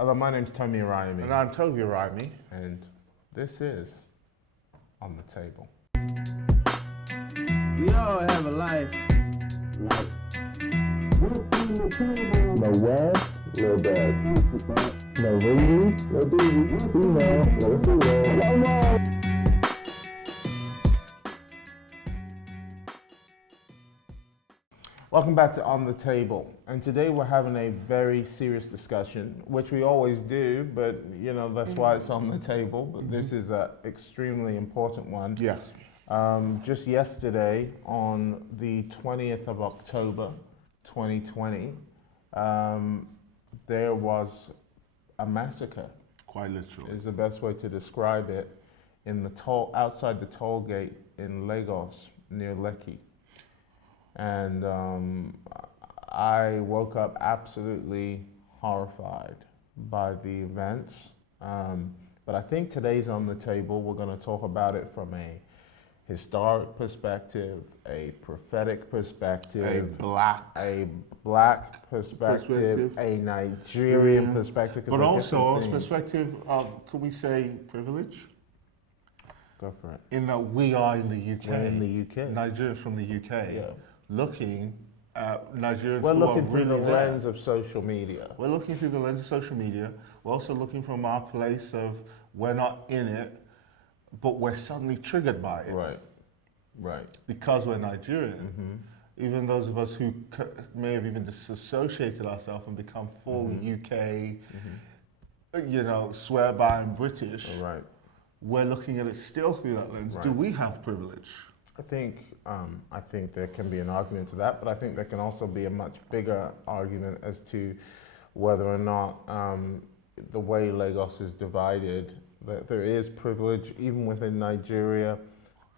Hello, my name's Tomi Arayomi. And I'm Tobi Arayomi. And this is On the Table. We all have a life. No west, no bad. No ladies, no dudes, female, no female. Welcome back to On the Table. And today we're having a very serious discussion, which we always do, but you know, that's why it's on the table. But this is an extremely important one. Yes. Just yesterday, on the 20th of October, 2020, there was a massacre. Quite literally. Is the best way to describe it, in the outside the toll gate in Lagos, near Lekki. And I woke up absolutely horrified by the events. But I think today's On the Table, we're going to talk about it from a historic perspective, a prophetic perspective, a black perspective, a Nigerian perspective. But also a perspective of, could we say, privilege? Go for it. In that we are in the UK. We're in the UK. Nigerians from the UK. Yeah. Looking at Nigerians. We're who looking are through the really lens of social media. We're looking through the lens of social media. We're also looking from our place of we're not in it, but we're suddenly triggered by it. Right. Because we're Nigerian. Even those of us who may have even disassociated ourselves and become full UK, you know, swear by and British. Right. We're looking at it still through that lens. Right. Do we have privilege? I think there can be an argument to that, but I think there can also be a much bigger argument as to whether or not the way Lagos is divided, that there is privilege even within Nigeria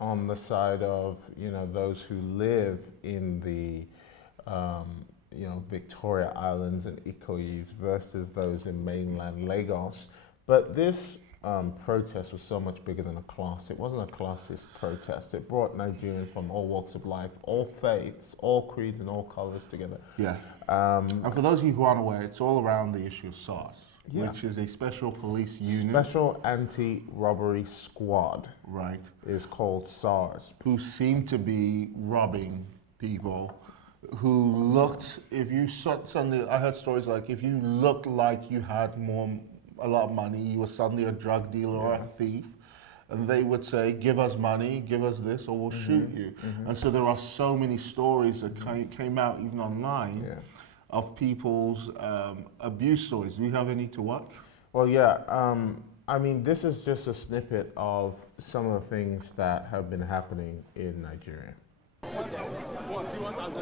on the side of, you know, those who live in the you know, Victoria Islands and Ikoyis versus those in mainland Lagos. But this protest was so much bigger than a class. It wasn't a classist protest. It brought Nigerians from all walks of life, all faiths, all creeds and all colors together. Yeah. And for those of you who aren't aware, it's all around the issue of SARS, which is a special police unit. Special Anti-Robbery Squad. Right. Is called SARS. Who seem to be robbing people who looked, if you suddenly, I heard stories like, if you looked like you had a lot of money, you were suddenly a drug dealer or a thief, and they would say, give us money, give us this, or we'll shoot you. And so there are so many stories that came out even online of people's abuse stories. Do you have any to watch? Well, yeah. I mean, this is just a snippet of some of the things that have been happening in Nigeria. That is why we are not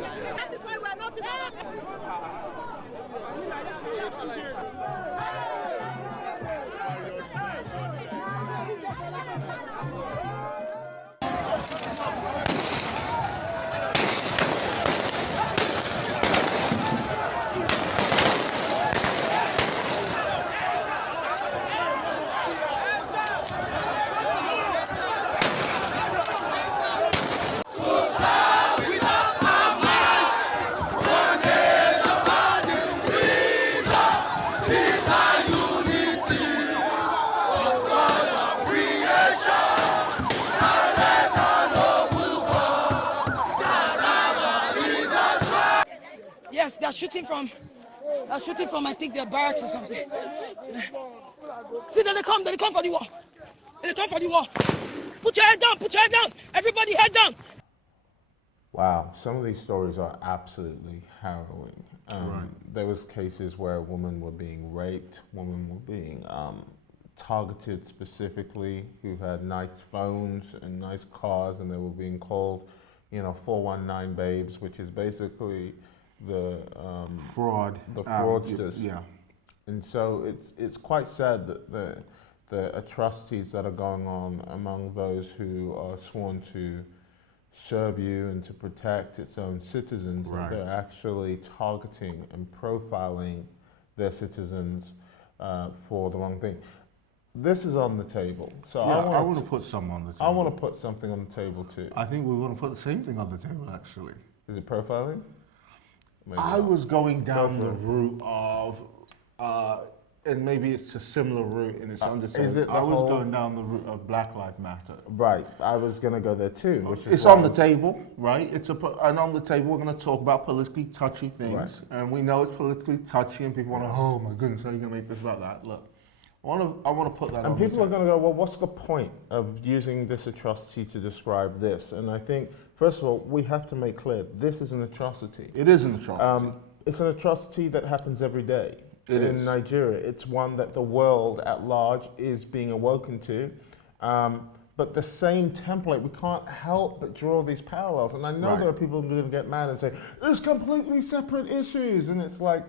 They're shooting from, I think, their barracks or something. See, they come for the war. They come for the war. Put your head down, everybody head down. Wow, some of these stories are absolutely harrowing. There was cases where women were being raped, women were being targeted specifically, who had nice phones and nice cars, and they were being called, you know, 419 babes, which is basically the fraudsters. And so it's quite sad that the atrocities that are going on among those who are sworn to serve you and to protect its own citizens, that they're actually targeting and profiling their citizens for the wrong thing. This is on the table. So I want to put some on the table. I want to put something on the table too. I think we want to put the same thing on the table, actually. Is it profiling? I was going down the route of and maybe it's a similar route in its understanding. is it the I was whole- going down the route of Black Lives Matter. Right, I was going to go there too, which is It's why- on the table, right? And on the table, we're going to talk about politically touchy things. Right. And we know it's politically touchy, and people want to, oh my goodness, how are you going to make this about that? Look, I want to put that on And the people are table. going to go, well, what's the point of using this atrocity to describe this? And I think, first of all, we have to make clear, this is an atrocity. It is an atrocity. It's an atrocity that happens every day It in is. Nigeria. It's one that the world at large is being awoken to. But the same template, we can't help but draw these parallels. And I know Right. there are people who are going to get mad and say, there's completely separate issues. And it's like,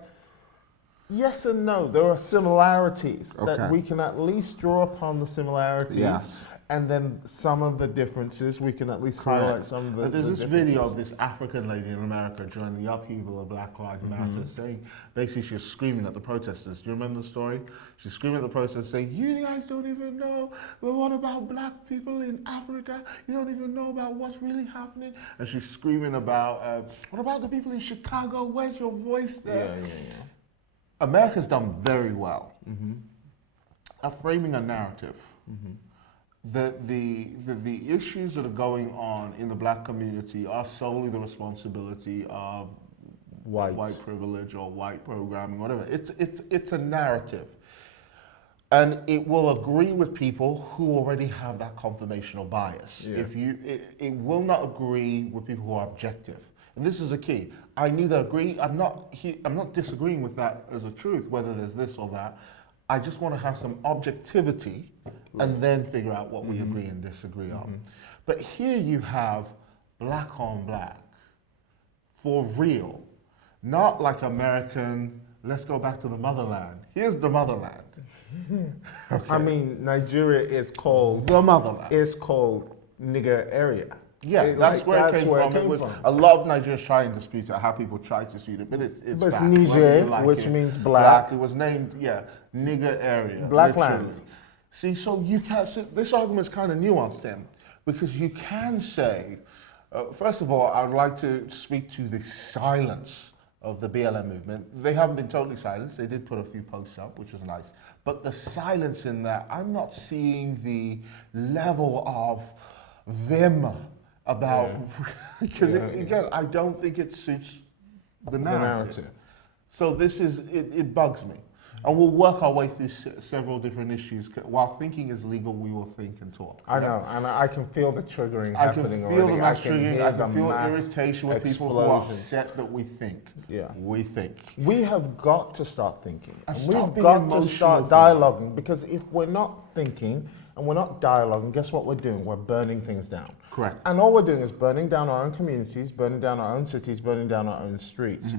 yes and no. There are similarities that Okay. we can at least draw upon the similarities. Yes. And then some of the differences, we can at least highlight some of the There's the this differences. video of this African lady in America during the upheaval of Black Lives Matter saying, basically she was screaming at the protesters. Do you remember the story? She's screaming at the protesters saying, you guys don't even know, well, what about black people in Africa? You don't even know about what's really happening. And she's screaming about, what about the people in Chicago? Where's your voice there? Yeah. America's done very well at framing a narrative that the issues that are going on in the black community are solely the responsibility of white privilege or white programming, whatever. It's a narrative. And it will agree with people who already have that confirmational bias. Yeah. It will not agree with people who are objective. And this is a key. I neither agree, I'm not disagreeing with that as a truth, whether there's this or that. I just want to have some objectivity and then figure out what we agree and disagree on. But here you have black on black, for real. Not like American, let's go back to the motherland. Here's the motherland. I mean, Nigeria is called The motherland. nigger area. Yeah, that's where it came from. A lot of Nigerians try and dispute it, how people try to dispute it, but it's But it's fact, Niger, whether you like which it. means black. It was named, nigger area. Black literally. land. See, so you can't, this argument's kind of nuanced then, because you can say, first of all, I would like to speak to the silence of the BLM movement. They haven't been totally silenced. They did put a few posts up, which was nice. But the silence in that, I'm not seeing the level of vim about, because again, I don't think it suits the narrative. So this is, it bugs me. And we'll work our way through several different issues. While thinking is legal, we will think and talk. I know, and I can feel the triggering I can happening feel already. the mass can triggering, hear I the can feel mass irritation with people who are explosions. upset that we think. Yeah. We think. We have got to start thinking. And And stop we've being got to emotional start people. dialoguing, because if we're not thinking and we're not dialoguing, guess what we're doing? We're burning things down. Correct. And all we're doing is burning down our own communities, burning down our own cities, burning down our own streets.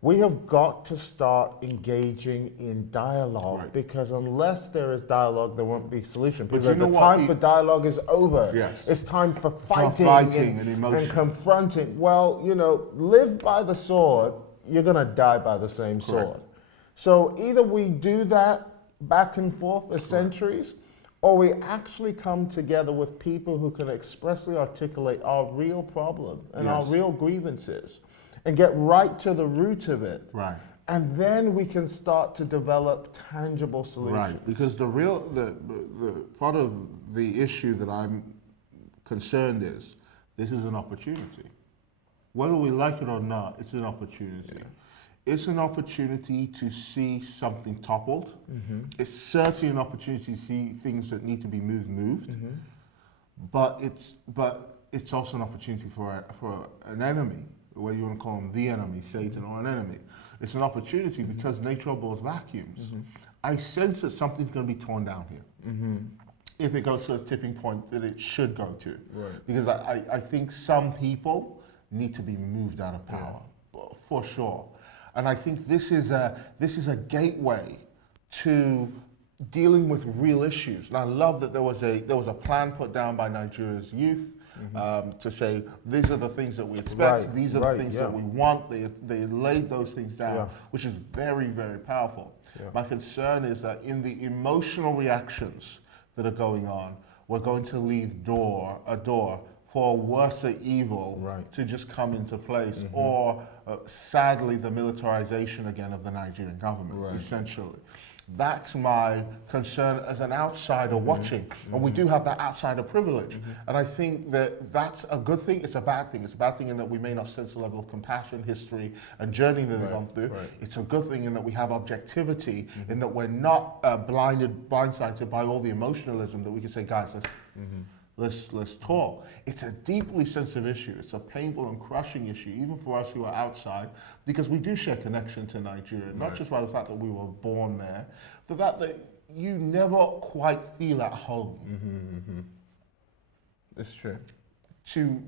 We have got to start engaging in dialogue, Right. because unless there is dialogue, there won't be solution. But Because you know the what, time for dialogue is over. Yes. It's time for fighting, fighting and emotion. confronting. Well, live by the sword, you're going to die by the same sword. So either we do that back and forth for centuries, or we actually come together with people who can expressly articulate our real problem and our Yes. real grievances and get right to the root of it. Right. And then we can start to develop tangible solutions. Right, because the part of the issue that I'm concerned is, this is an opportunity. Whether we like it or not, it's an opportunity. It's an opportunity to see something toppled. It's certainly an opportunity to see things that need to be moved. But it's also an opportunity for an enemy, whether you want to call him the enemy, Satan, or an enemy. It's an opportunity because nature abhors vacuums. I sense that something's going to be torn down here. If it goes to a tipping point that it should go to. Right. Because I think some people need to be moved out of power, for sure. And I think this is a gateway to dealing with real issues. And I love that there was a plan put down by Nigeria's youth to say, these are the things that we expect, Right, these are the right, things yeah. that we want. They laid those things down, Yeah. which is very, very powerful. Yeah. My concern is that in the emotional reactions that are going on, we're going to leave a door for a worse evil Right. to just come into place, or sadly the militarization again of the Nigerian government, Right. essentially. That's my concern as an outsider watching. And we do have that outsider privilege. And I think that that's a good thing. It's a bad thing. It's a bad thing in that we may not sense the level of compassion, history, and journey that they've gone through. It's a good thing in that we have objectivity, in that we're not blindsided by all the emotionalism that we can say, guys, let's talk. It's a deeply sensitive issue. It's a painful and crushing issue, even for us who are outside, because we do share connection to Nigeria, not just by the fact that we were born there, but that you never quite feel at home. It's true. To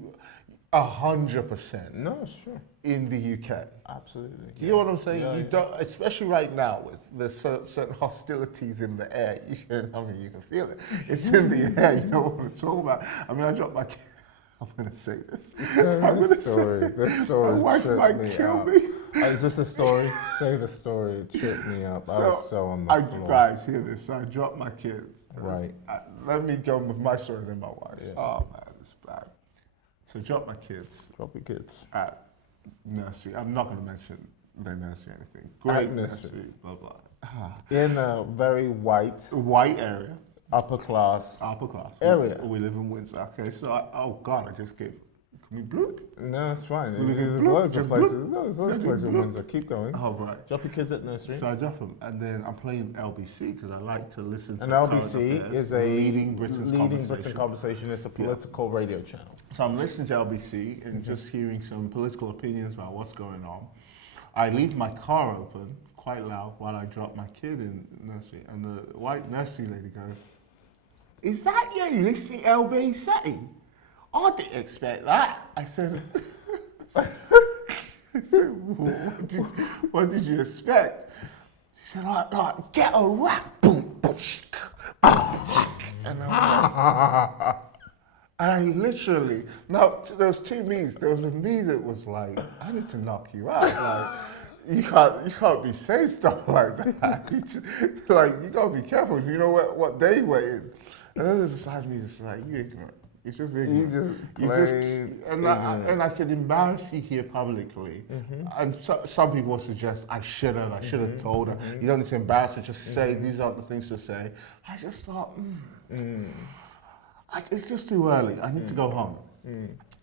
100%. No, it's true. In the UK. Absolutely. Do you know what I'm saying? Yeah, You don't, especially right now with the certain hostilities in the air. You can feel it. It's in the air. You know what I'm talking about. I mean, I dropped my kid. I'm going to say this. This story my wife might kill me. Is this a story? Say the story. It tripped me up. I was so on the floor. Guys, hear this. So I dropped my kid. Right. Let me go with my story then my wife's. Yeah. Oh, man, it's bad. So drop my kids. Drop your kids. At nursery. I'm not going to mention the nursery or anything. Great nursery, blah, blah. In a very white area. upper class area. We live in Windsor. Okay, so oh God, I just gave. Can we bloop? No, it's fine. We live in There's bloop, loads of just places. bloop. No, there's loads of places in Windsor. Keep going. Oh right. Drop your kids at nursery. So I drop them, and then I'm playing LBC because I like to listen to. And current LBC affairs, is a leading Britain's conversation. It's a political radio channel. So I'm listening to LBC and just hearing some political opinions about what's going on. I leave my car open quite loud while I drop my kid in nursery, and the white nursery lady goes, "Is that you listening to LBC? I didn't expect that." I said, what did you expect? She said, like get a rap, boom, boom, and I literally, now there was two me's. There was a me that was like, I need to knock you out. Like, you can't be saying stuff like that. You gotta be careful. You know what day we're in. And then there's a side of me that's like, you ignorant. It's just ignorant. And I could embarrass you here publicly. And some people will suggest I should have told her. You don't need to embarrass her, just say these aren't the things to say. I just thought, it's just too early. I need to go home.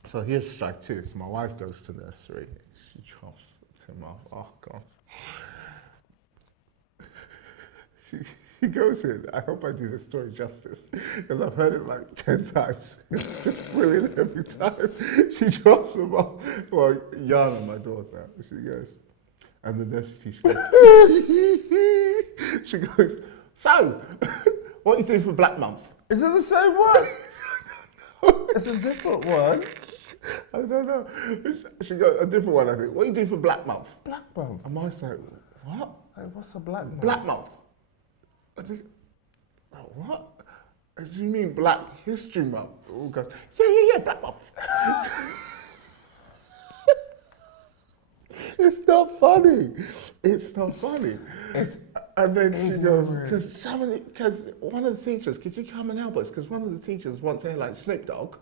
So here's strike two. So my wife goes to nursery. She drops him off. Oh God. She goes in. I hope I do the story justice because I've heard it like 10 times. It's just brilliant every time. She drops him off. Well, Yana, my daughter, she goes, and the nurse teacher goes, she goes, so, what are you doing for Black Month? Is it the same one? It's a different one. I don't know. She goes, a different one, I think. What are you doing for Black Month? Black Month. And I said, what? Hey, what's a Black Month? Black Month. I think, oh, what? Do you mean Black History Month? Oh, God. Yeah, Black Month. It's not funny. It's not funny. And then she goes, because one of the teachers, could you come and help us? Because one of the teachers wants hair like Snoop Dogg.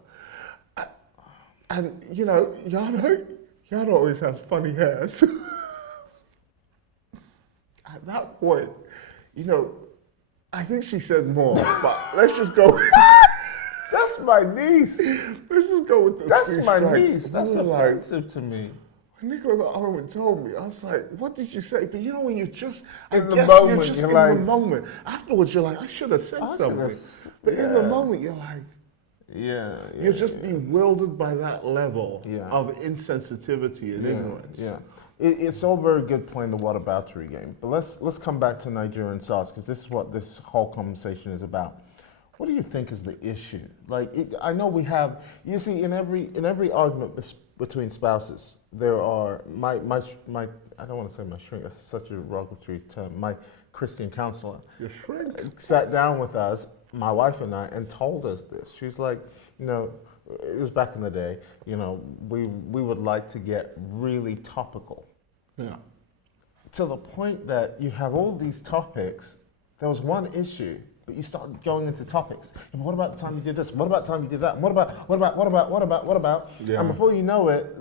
And, you know, Yana always has funny hair. So at that point, you know, I think she said more, but let's just go. That's my niece. Let's just go with the That's three my strikes. niece. That's offensive to me. When Nico got home and told me, I was like, what did you say? But you know when you're just in the moment, you're in the moment. Afterwards, you're like, I should have said something. But in the moment, you're like, you're just bewildered by that level of insensitivity and ignorance. Yeah. It's all very good playing the whataboutery game, but let's come back to Nigerian SARS because this is what this whole conversation is about. What do you think is the issue? I know we have. You see, in every argument between spouses, there are my I don't want to say my shrink. That's such a derogatory term. My Christian counselor, your shrink, sat down with us, my wife and I, and told us this. She's like, you know. It was back in the day, you know, we would like to get really topical. Yeah. To the point that you have all these topics. There was one issue But you start going into topics. But what about the time you did this? What about the time you did that? What about? Yeah. And before you know it,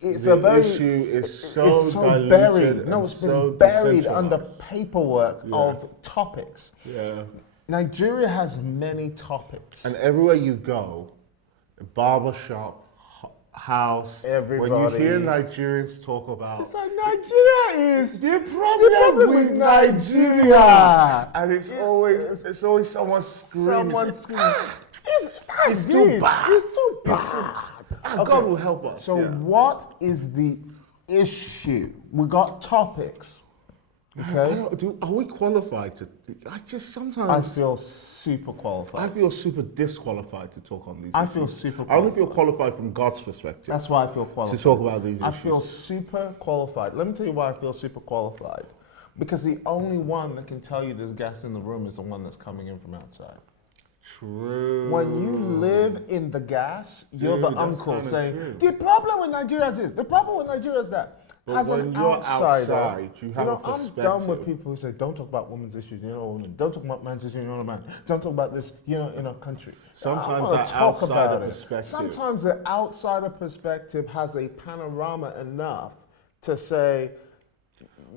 it's The a very issue is it's so buried. diluted No, and it's been so buried under decentralized. paperwork Yeah. of topics. Yeah. Nigeria has many topics. And everywhere you go, a barbershop, house, when Everybody- you hear Nigerians talk about It's like Nigeria is the problem with Nigeria, and it's always someone screaming. Someone It's, screaming. it's too bad. It's too bad. God will help us. So yeah. what is the issue? We got topics. Okay. Are we qualified to? I just I sometimes feel super qualified. I feel super disqualified to talk on these I issues. feel super I only feel qualified from God's perspective That's why I feel qualified. to talk about these I issues. feel super qualified. Let me tell you why I feel super qualified. Because the only one that can tell you there's gas in the room is the one that's coming in from outside. True. When you live in the gas, you're the Dude, that's uncle kinda saying, true. the problem with Nigeria is this, the problem with Nigeria is that. But As when an you're outsider, outside, you have a I'm done with perspective. people who say, don't talk about women's issues, you're not a woman. Don't talk about man's issues, you're not a man. Don't talk about this, you're not in our country. Sometimes I wanna that talk outsider about it. perspective- Sometimes the outsider perspective has a panorama enough to say,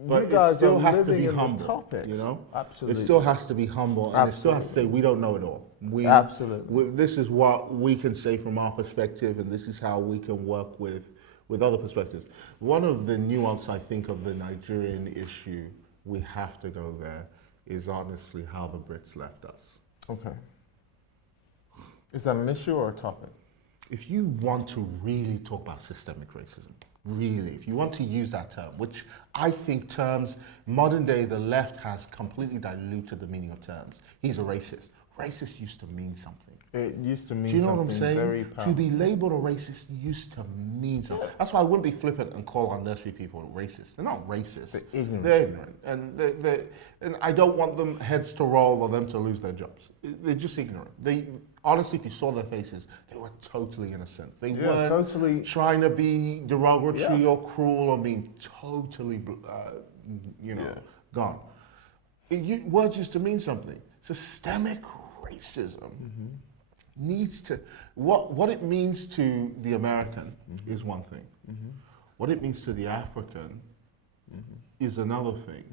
But you guys it still are has to living be in humble, the topics. you know? Absolutely. It still has to be humble, and it still has to say we don't know it all. Absolutely. This is what we can say from our perspective, and this is how we can work with other perspectives. One of the nuance I think of the Nigerian issue, we have to go there, is honestly how the Brits left us. Okay. Is that an issue or a topic? If you want to really talk about systemic racism, really, if you want to use that term, which I think terms, modern day, the left has completely diluted the meaning of terms. He's a racist. Racist used to mean something. It used to mean Do you know what I'm something saying? very To powerful. be labeled a racist used to mean something. That's why I wouldn't be flippant and call our nursery people racist. They're not racist. They're ignorant. They're ignorant. And I don't want them heads to roll or them to lose their jobs. They're just ignorant. Honestly, if you saw their faces, they were totally innocent. They weren't totally. trying to be derogatory Yeah. or cruel or being totally, gone. Words used to mean something. Systemic racism needs to, what it means to the American is one thing. What it means to the African is another thing.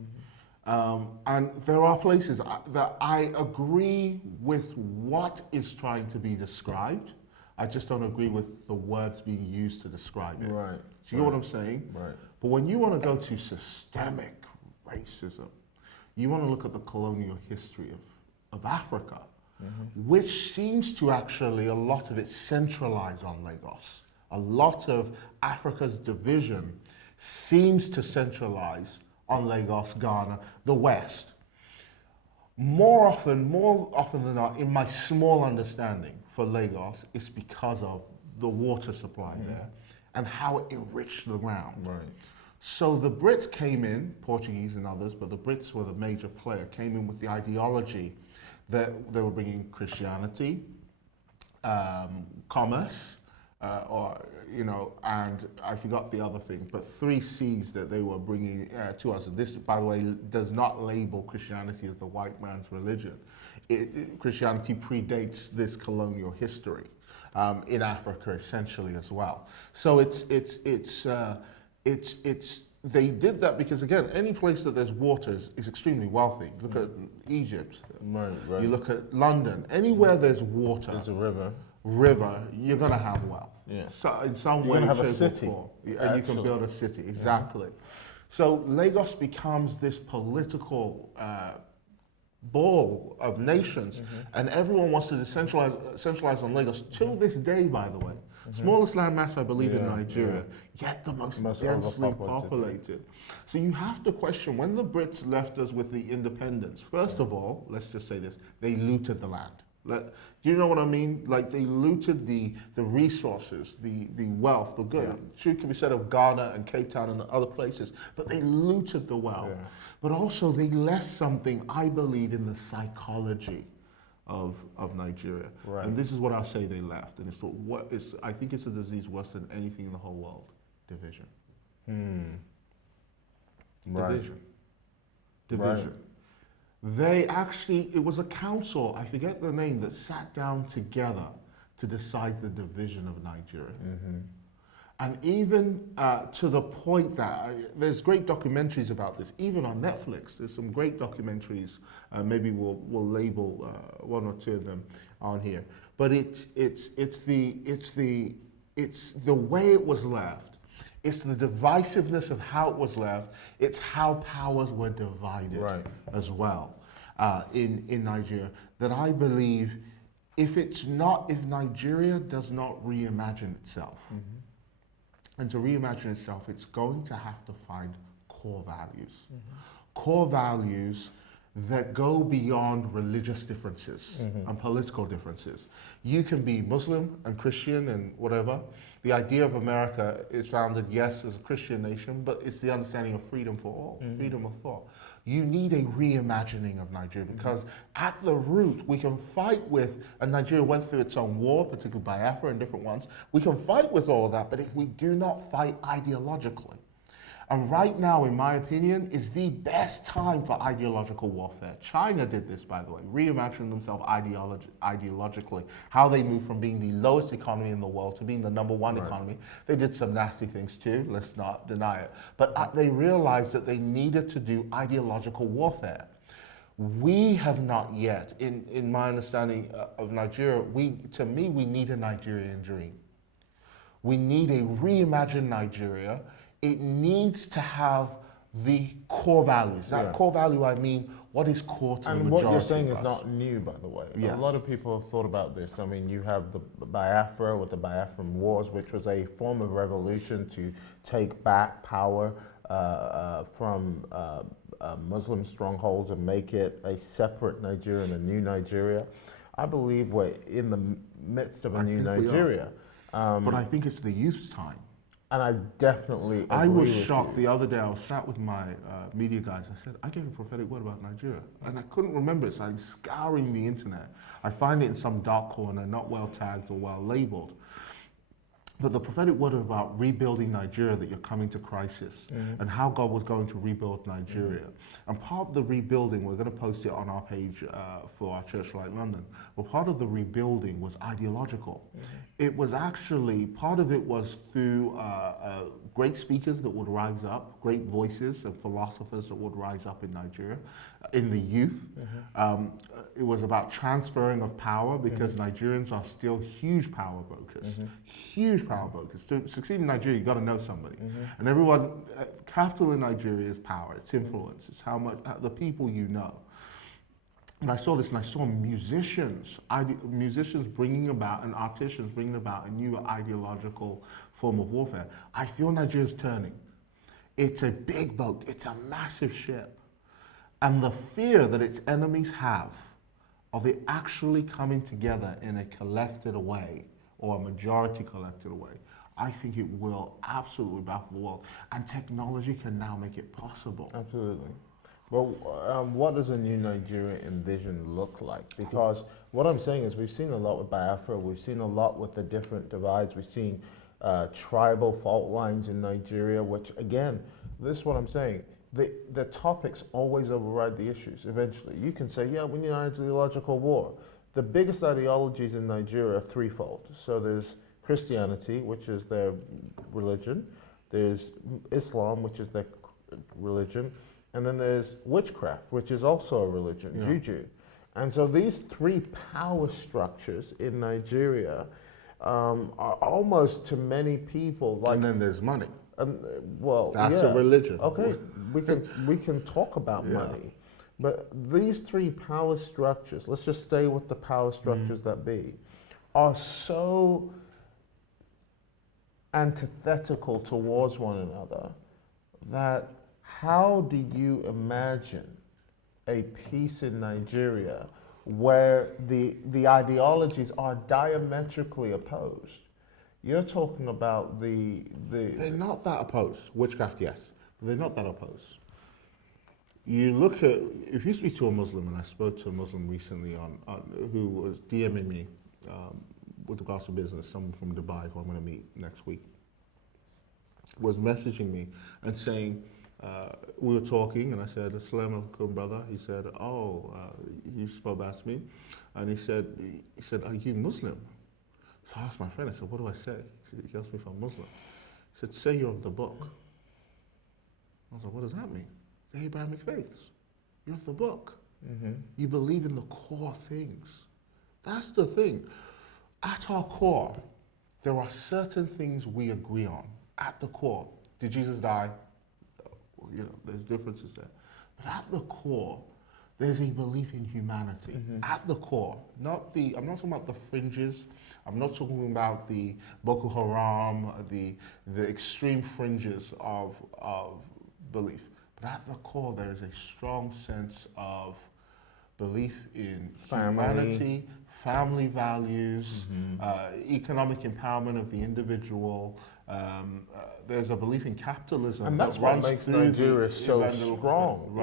And there are places that I agree with what is trying to be described. I just don't agree with the words being used to describe it. Right. Do you know what I'm saying? Right. But when you want to go to systemic racism, you want to look at the colonial history of Africa, which seems to actually, a lot of it centralize on Lagos. A lot of Africa's division seems to centralize on Lagos, Ghana, the West. More often than not, in my small understanding for Lagos, it's because of the water supply there and how it enriched the ground. Right. So the Brits came in, Portuguese and others, but the Brits were the major player, came in with the ideology that they were bringing Christianity, commerce, and I forgot the other thing, but 3 C's that they were bringing to us. And this, by the way, does not label Christianity as the white man's religion. Christianity predates this colonial history in Africa, essentially as well. So they did that because, again, any place that there's waters is extremely wealthy. Look at Egypt. Right. You look at London. Anywhere there's water, There's a river. you're going to have wealth. Yeah. So in some You're way, gonna have a shape, or city, form. And you can actually. build a city, exactly. So Lagos becomes this political ball of nations, and everyone wants to centralize on Lagos till this day, by the way. Smallest landmass, I believe, in Nigeria, yet the most densely overpopulated. populated. So you have to question, when the Brits left us with the independence, first of all, let's just say this, they looted the land. Do you know what I mean? Like, they looted the resources, the wealth, the good. True can be said of Ghana and Cape Town and other places, but they looted the wealth. Yeah. But also they left something, I believe, in the psychology of Nigeria. Right. And this is what I'll say they left. And I think it's a disease worse than anything in the whole world. Division. Right. Division. Right. it was a council, I forget the name, that sat down together to decide the division of Nigeria. And even to the point that there's great documentaries about this, even on Netflix. There's some great documentaries. Maybe we'll label one or two of them on here. But it's the way it was left. It's the divisiveness of how it was left. It's how powers were divided as well in Nigeria. That I believe, if Nigeria does not reimagine itself. And to reimagine itself, it's going to have to find core values. Core values that go beyond religious differences and political differences. You can be Muslim and Christian and whatever. The idea of America is founded, yes, as a Christian nation, but it's the understanding of freedom for all, freedom of thought. You need a reimagining of Nigeria, because at the root, we can fight with, and Nigeria went through its own war, particularly Biafra and different ones. We can fight with all of that, but if we do not fight ideologically, and right now, in my opinion, is the best time for ideological warfare. China did this, by the way, reimagining themselves ideologically, how they moved from being the lowest economy in the world to being the #1 economy. They did some nasty things too, let's not deny it. But they realized that they needed to do ideological warfare. We have not yet, in my understanding of Nigeria, to me, we need a Nigerian dream. We need a reimagined Nigeria. It needs to have the core values. That core value, I mean, what is core to the majority And what you're saying of is us. not new, by the way. Yes. A lot of people have thought about this. I mean, you have the Biafra with the Biafran Wars, which was a form of revolution to take back power from Muslim strongholds and make it a separate Nigeria and a new Nigeria. I believe we're in the midst of a new Nigeria. But I think it's the youth's time. And I definitely agree I was with shocked you. the other day. I was sat with my media guys. I said, I gave a prophetic word about Nigeria. And I couldn't remember it, so I'm scouring the internet. I find it in some dark corner, not well tagged or well labeled. But the prophetic word about rebuilding Nigeria, that you're coming to crisis, and how God was going to rebuild Nigeria. And part of the rebuilding, we're going to post it on our page for our Church Light London, but part of the rebuilding was ideological. It was actually, part of it was through great speakers that would rise up, great voices and philosophers that would rise up in Nigeria, in the youth. It was about transferring of power, because Nigerians are still huge power brokers. Huge power brokers. To succeed in Nigeria, you've got to know somebody. And everyone, capital in Nigeria is power, it's influence, it's how much, the people you know. And I saw this, and I saw musicians bringing about, and artisans bringing about a new ideological form of warfare. I feel Nigeria's turning. It's a big boat, it's a massive ship. And the fear that its enemies have of it actually coming together in a collected way, or a majority collected way, I think it will absolutely baffle the world. And technology can now make it possible. Absolutely. Well, what does a new Nigeria envision look like? Because what I'm saying is, we've seen a lot with Biafra, we've seen a lot with the different divides, we've seen tribal fault lines in Nigeria, which again, this is what I'm saying. The topics always override the issues eventually. You can say, yeah, we need an ideological war. The biggest ideologies in Nigeria are threefold. So there's Christianity, which is their religion. There's Islam, which is their religion. And then there's witchcraft, which is also a religion, juju. And so these three power structures in Nigeria are almost, to many people, like... And then there's money. Well, That's a religion. Okay, we can talk about money, but these three power structures, let's just stay with the power structures that be, are so antithetical towards one another that how do you imagine a peace in Nigeria where the ideologies are diametrically opposed? You're talking about They're not that opposed. Witchcraft, yes. But they're not that opposed. You look at, if you speak to a Muslim, and I spoke to a Muslim recently who was DMing me with regards to business, someone from Dubai who I'm going to meet next week, was messaging me and saying, we were talking, and I said, "Assalamu alaikum, brother." He said, "Oh, you spoke back to me," and he said, "Are you Muslim?" So I asked my friend. I said, "What do I say?" He asked me if I'm Muslim. He said, "Say you're of the book." I was like, "What does that mean?" The Abrahamic faiths. You're of the book. You believe in the core things. That's the thing. At our core, there are certain things we agree on. At the core, did Jesus die? Well, there's differences there. But at the core, there's a belief in humanity. At the core, I'm not talking about the fringes. I'm not talking about the Boko Haram, the extreme fringes of belief. But at the core, there is a strong sense of belief in humanity, family values, economic empowerment of the individual. There's a belief in capitalism, and that's what makes Nigeria so strong.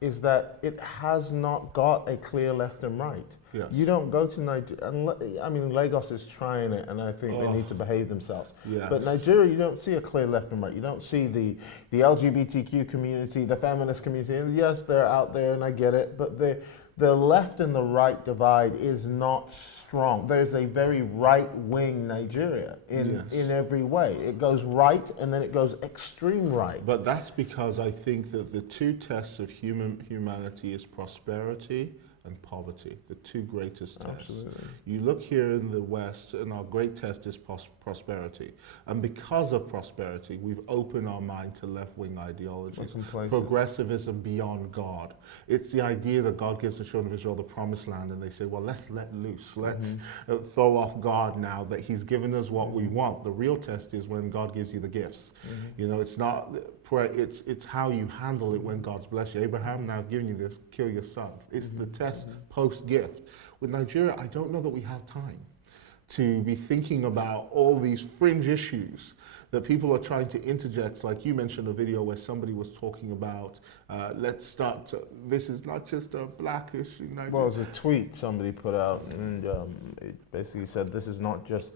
Is that it has not got a clear left and right. Yes. You don't go to Nigeria. I mean, Lagos is trying it, and I think they need to behave themselves. Yes. But Nigeria, you don't see a clear left and right. You don't see the LGBTQ community, the feminist community. And yes, they're out there, and I get it. But the left and the right divide is not strong. There's a very right-wing Nigeria in every way. It goes right, and then it goes extreme right. But that's because I think that the two tests of humanity is prosperity and poverty, the two greatest tests. Absolutely. You look here in the West, and our great test is prosperity. And because of prosperity, we've opened our mind to left-wing ideologies. Progressivism beyond God. It's the idea that God gives the children of Israel the promised land, and they say, well, let's let loose. Let's throw off God now that he's given us what we want. The real test is when God gives you the gifts. It's not prayer, it's how you handle it when God's blessed you. Abraham, now I've given you this, kill your son. It's the test post-gift. With Nigeria, I don't know that we have time to be thinking about all these fringe issues that people are trying to interject. Like you mentioned a video where somebody was talking about, this is not just a black issue. Well, it was a tweet somebody put out, and it basically said, this is not just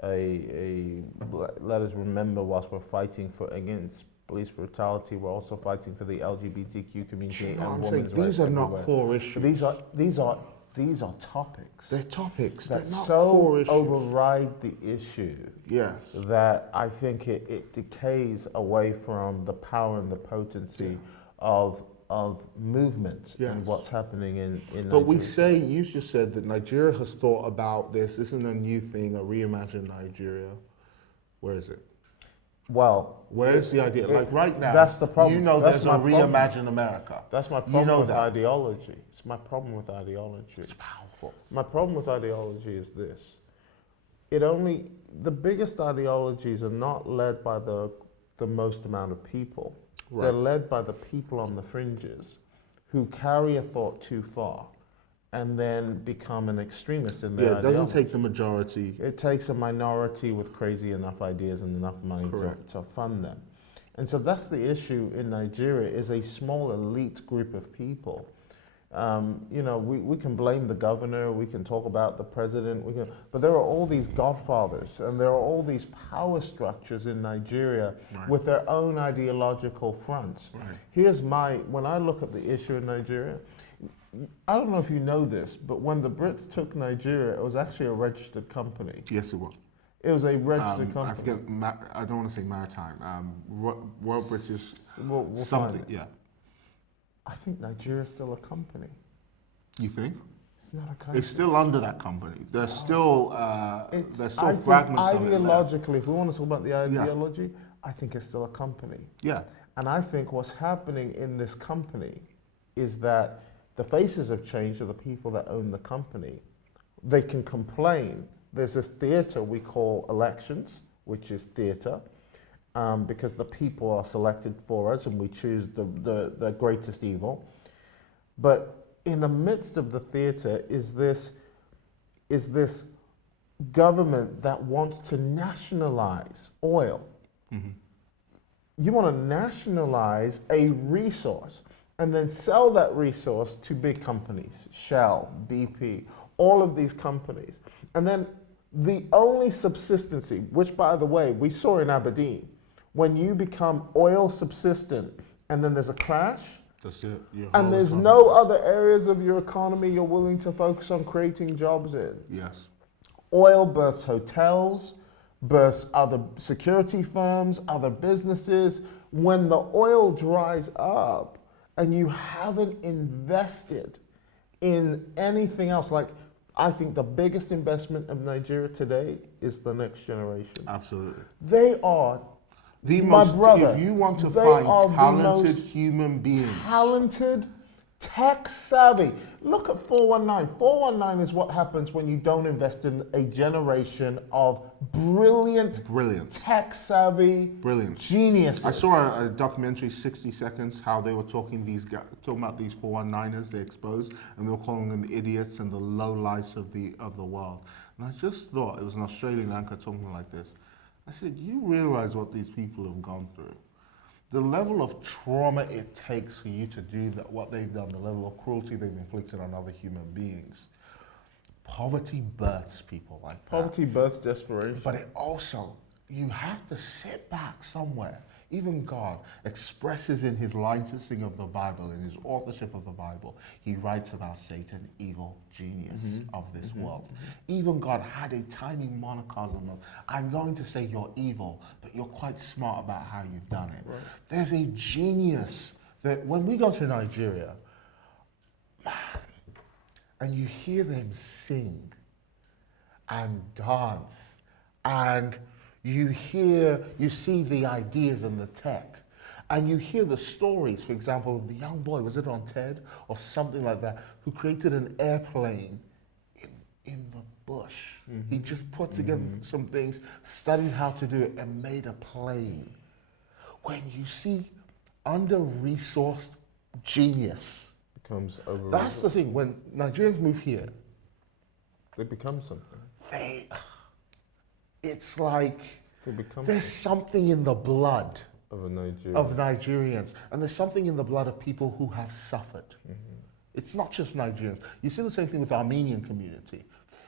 let us remember whilst we're fighting against police brutality, we're also fighting for the LGBTQ community and women's rights. These are not everywhere. core issues. These are topics. They're topics that not so core issues. override the issue. Yes. That I think it decays away from the power and the potency of movement and what's happening in Nigeria. But you just said that Nigeria has thought about this. This isn't a new thing, a Reimagining Nigeria. Where is it? Well, where's the idea? Like right now, that's the problem. There's a Reimagine America. That's my problem with ideology. It's my problem with ideology. It's powerful. My problem with ideology is this. The biggest ideologies are not led by the most amount of people. Right. They're led by the people on the fringes who carry a thought too far and then become an extremist in their ideology. It doesn't take the majority. It takes a minority with crazy enough ideas and enough money to fund them. And so that's the issue in Nigeria, is a small elite group of people. We can blame the governor, we can talk about the president, but there are all these godfathers and there are all these power structures in Nigeria with their own ideological fronts. Right. When I look at the issue in Nigeria, I don't know if you know this, but when the Brits took Nigeria, it was actually a registered company. Yes, it was. It was a registered company. I forget, I don't want to say maritime, Royal British, we'll something, yeah. I think Nigeria's still a company. You think? It's not a company. It's still under that company. There's still fragments of it. Ideologically, if we want to talk about the ideology, I think it's still a company. Yeah. And I think what's happening in this company is that the faces have changed of the people that own the company. They can complain. There's this theater we call elections, which is theater, because the people are selected for us and we choose the greatest evil. But in the midst of the theater is this government that wants to nationalize oil. Mm-hmm. You want to nationalize a resource and then sell that resource to big companies, Shell, BP, all of these companies. And then the only subsistency, which by the way, we saw in Aberdeen, When you become oil subsistent and then there's a crash, That's it. Your and whole there's economy. no other areas of your economy you're willing to focus on creating jobs in. Yes. Oil births hotels, births other security firms, other businesses. When the oil dries up and you haven't invested in anything else, like I think the biggest investment of Nigeria today is the next generation. Absolutely. They are The my most, brother, if you want to they find are the talented most human beings, talented, tech savvy. Look at 419. 419 is what happens when you don't invest in a generation of brilliant, tech savvy, geniuses. I saw a documentary, 60 Seconds, how they were talking about these 419ers they exposed, and they were calling them idiots and the low lights of the world. And I just thought, it was an Australian anchor talking like this. I said, you realize what these people have gone through? The level of trauma it takes for you to do that, what they've done, the level of cruelty they've inflicted on other human beings. Poverty births people like that. Poverty births desperation. But it also, you have to sit back somewhere. Even God expresses in his licensing of the Bible, in his authorship of the Bible, he writes about Satan, evil genius of this world. Even God had a tiny monochronism of, I'm going to say you're evil, but you're quite smart about how you've done it. Right. There's a genius that when we go to Nigeria, and you hear them sing and dance, and you see the ideas and the tech, and you hear the stories, for example, of the young boy, was it on TED or something like that, who created an airplane in the bush. He just put together some things, studied how to do it, and made a plane. When you see under-resourced genius, becomes over. That's the thing. When Nigerians move here, they become something. It's like they become there's something in the blood of Nigerians, and there's something in the blood of people who have suffered. It's not just Nigerians. You see the same thing with the Armenian community.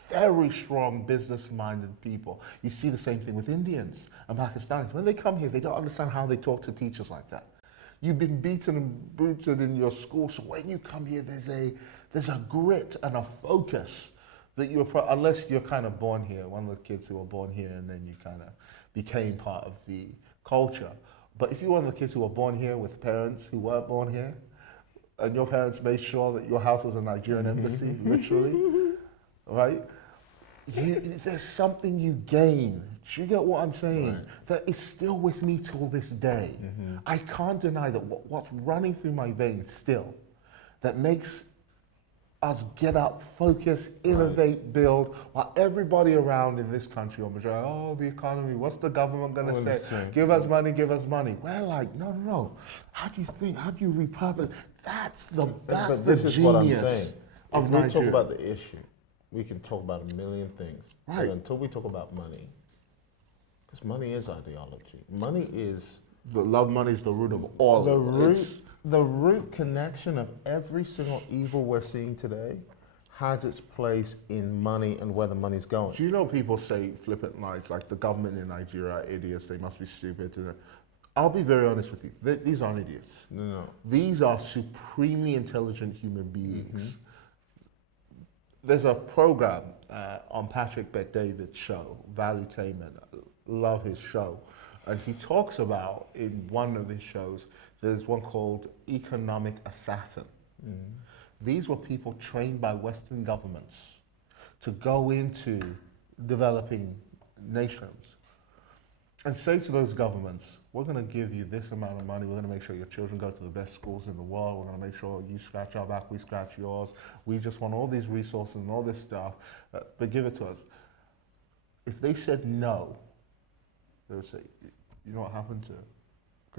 Very strong, business-minded people. You see the same thing with Indians and Pakistanis. When they come here, they don't understand how they talk to teachers like that. You've been beaten and bruised in your school, so when you come here, there's a grit and a focus that unless you're kind of born here, one of the kids who were born here and then you kind of became part of the culture. But if you're one of the kids who were born here with parents who weren't born here, and your parents made sure that your house was a Nigerian embassy, literally, right? There's something you gain. Do you get what I'm saying? Right. That is still with me till this day. I can't deny that what's running through my veins still, that makes us get up, focus, innovate, build, while everybody around in this country, oh, the economy, what's the government going to say? Give us money, give us money. We're like, no. How do you think? How do you repurpose? That's the genius what I'm saying. Of if we Nigeria. talk about the issue, we can talk about a million things. Right. But until we talk about money, because money is ideology. Money is... Money is the root of all. The root connection of every single evil we're seeing today has its place in money and where the money's going. Do you know people say flippant lines like the government in Nigeria are idiots, they must be stupid. I'll be very honest with you. These aren't idiots. No. These are supremely intelligent human beings. There's a program on Patrick Bet-David's show, Valuetainment. Love his show. And he talks about, in one of his shows, there's one called Economic Assassin. These were people trained by Western governments to go into developing nations and say to those governments, we're going to give you this amount of money, we're going to make sure your children go to the best schools in the world, we're going to make sure you scratch our back, we scratch yours, we just want all these resources and all this stuff, but give it to us. If they said no, they would say, you know what happened to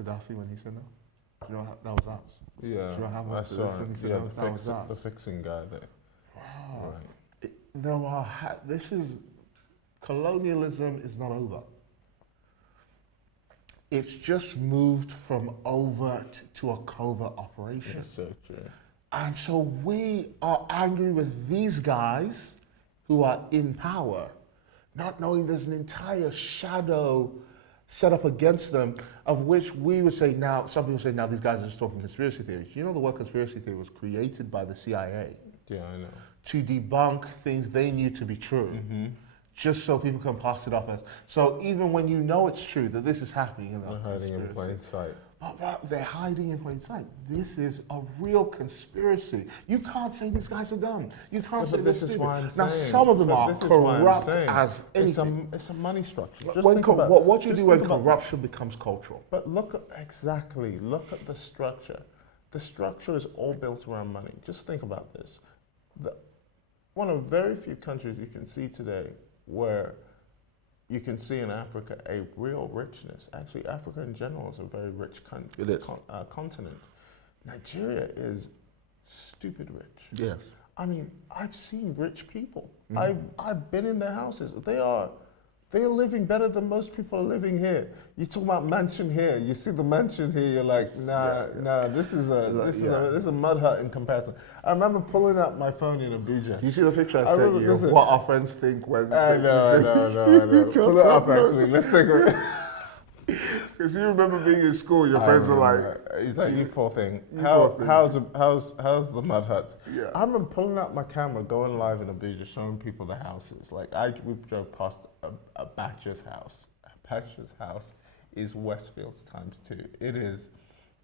Gaddafi when he said no? You know that was us. Yeah, Do you know what happened I to saw this when he said no? That was us. The fixing guy there. Wow. Right. Colonialism is not over. It's just moved from overt to a covert operation. That's so true. And so we are angry with these guys who are in power, not knowing there's an entire shadow set up against them, of which we would say now, some people say now these guys are just talking conspiracy theories. You know the word conspiracy theory was created by the CIA Yeah, I know. to debunk things they knew to be true, just so people can pass it off as. So even when you know it's true that this is happening, you know, They're hiding in plain sight. but they're hiding in plain sight. This is a real conspiracy. You can't say these guys are dumb. You can't say this this is why I'm Now saying. some of them but are this is why I'm corrupt saying. as anything. It's a money structure. Just When think about- what you just do when think about- corruption becomes cultural. But look at the structure. The structure is all built around money. Just think about this. One of very few countries you can see today where you can see in Africa a real richness. Actually, Africa in general is a very rich It is. continent. Nigeria is stupid rich. Yes. I mean, I've seen rich people. I've been in their houses. They're living better than most people are living here. You talk about mansion here. You see the mansion here. You're like, nah. This is a mud hut in comparison. I remember pulling out my phone in Abuja. Do you see the picture I I sent remember- you? listen. Of what our friends think when I know. Pull it up actually. Let's take a. Because you remember being in school, your friends are like, he's like, you poor thing. You poor thing. How's the mud huts? Yeah. I remember pulling out my camera, going live in Abuja, showing people the houses. Like we drove past a Batcher's house. A Batcher's house is Westfield's times 2. It is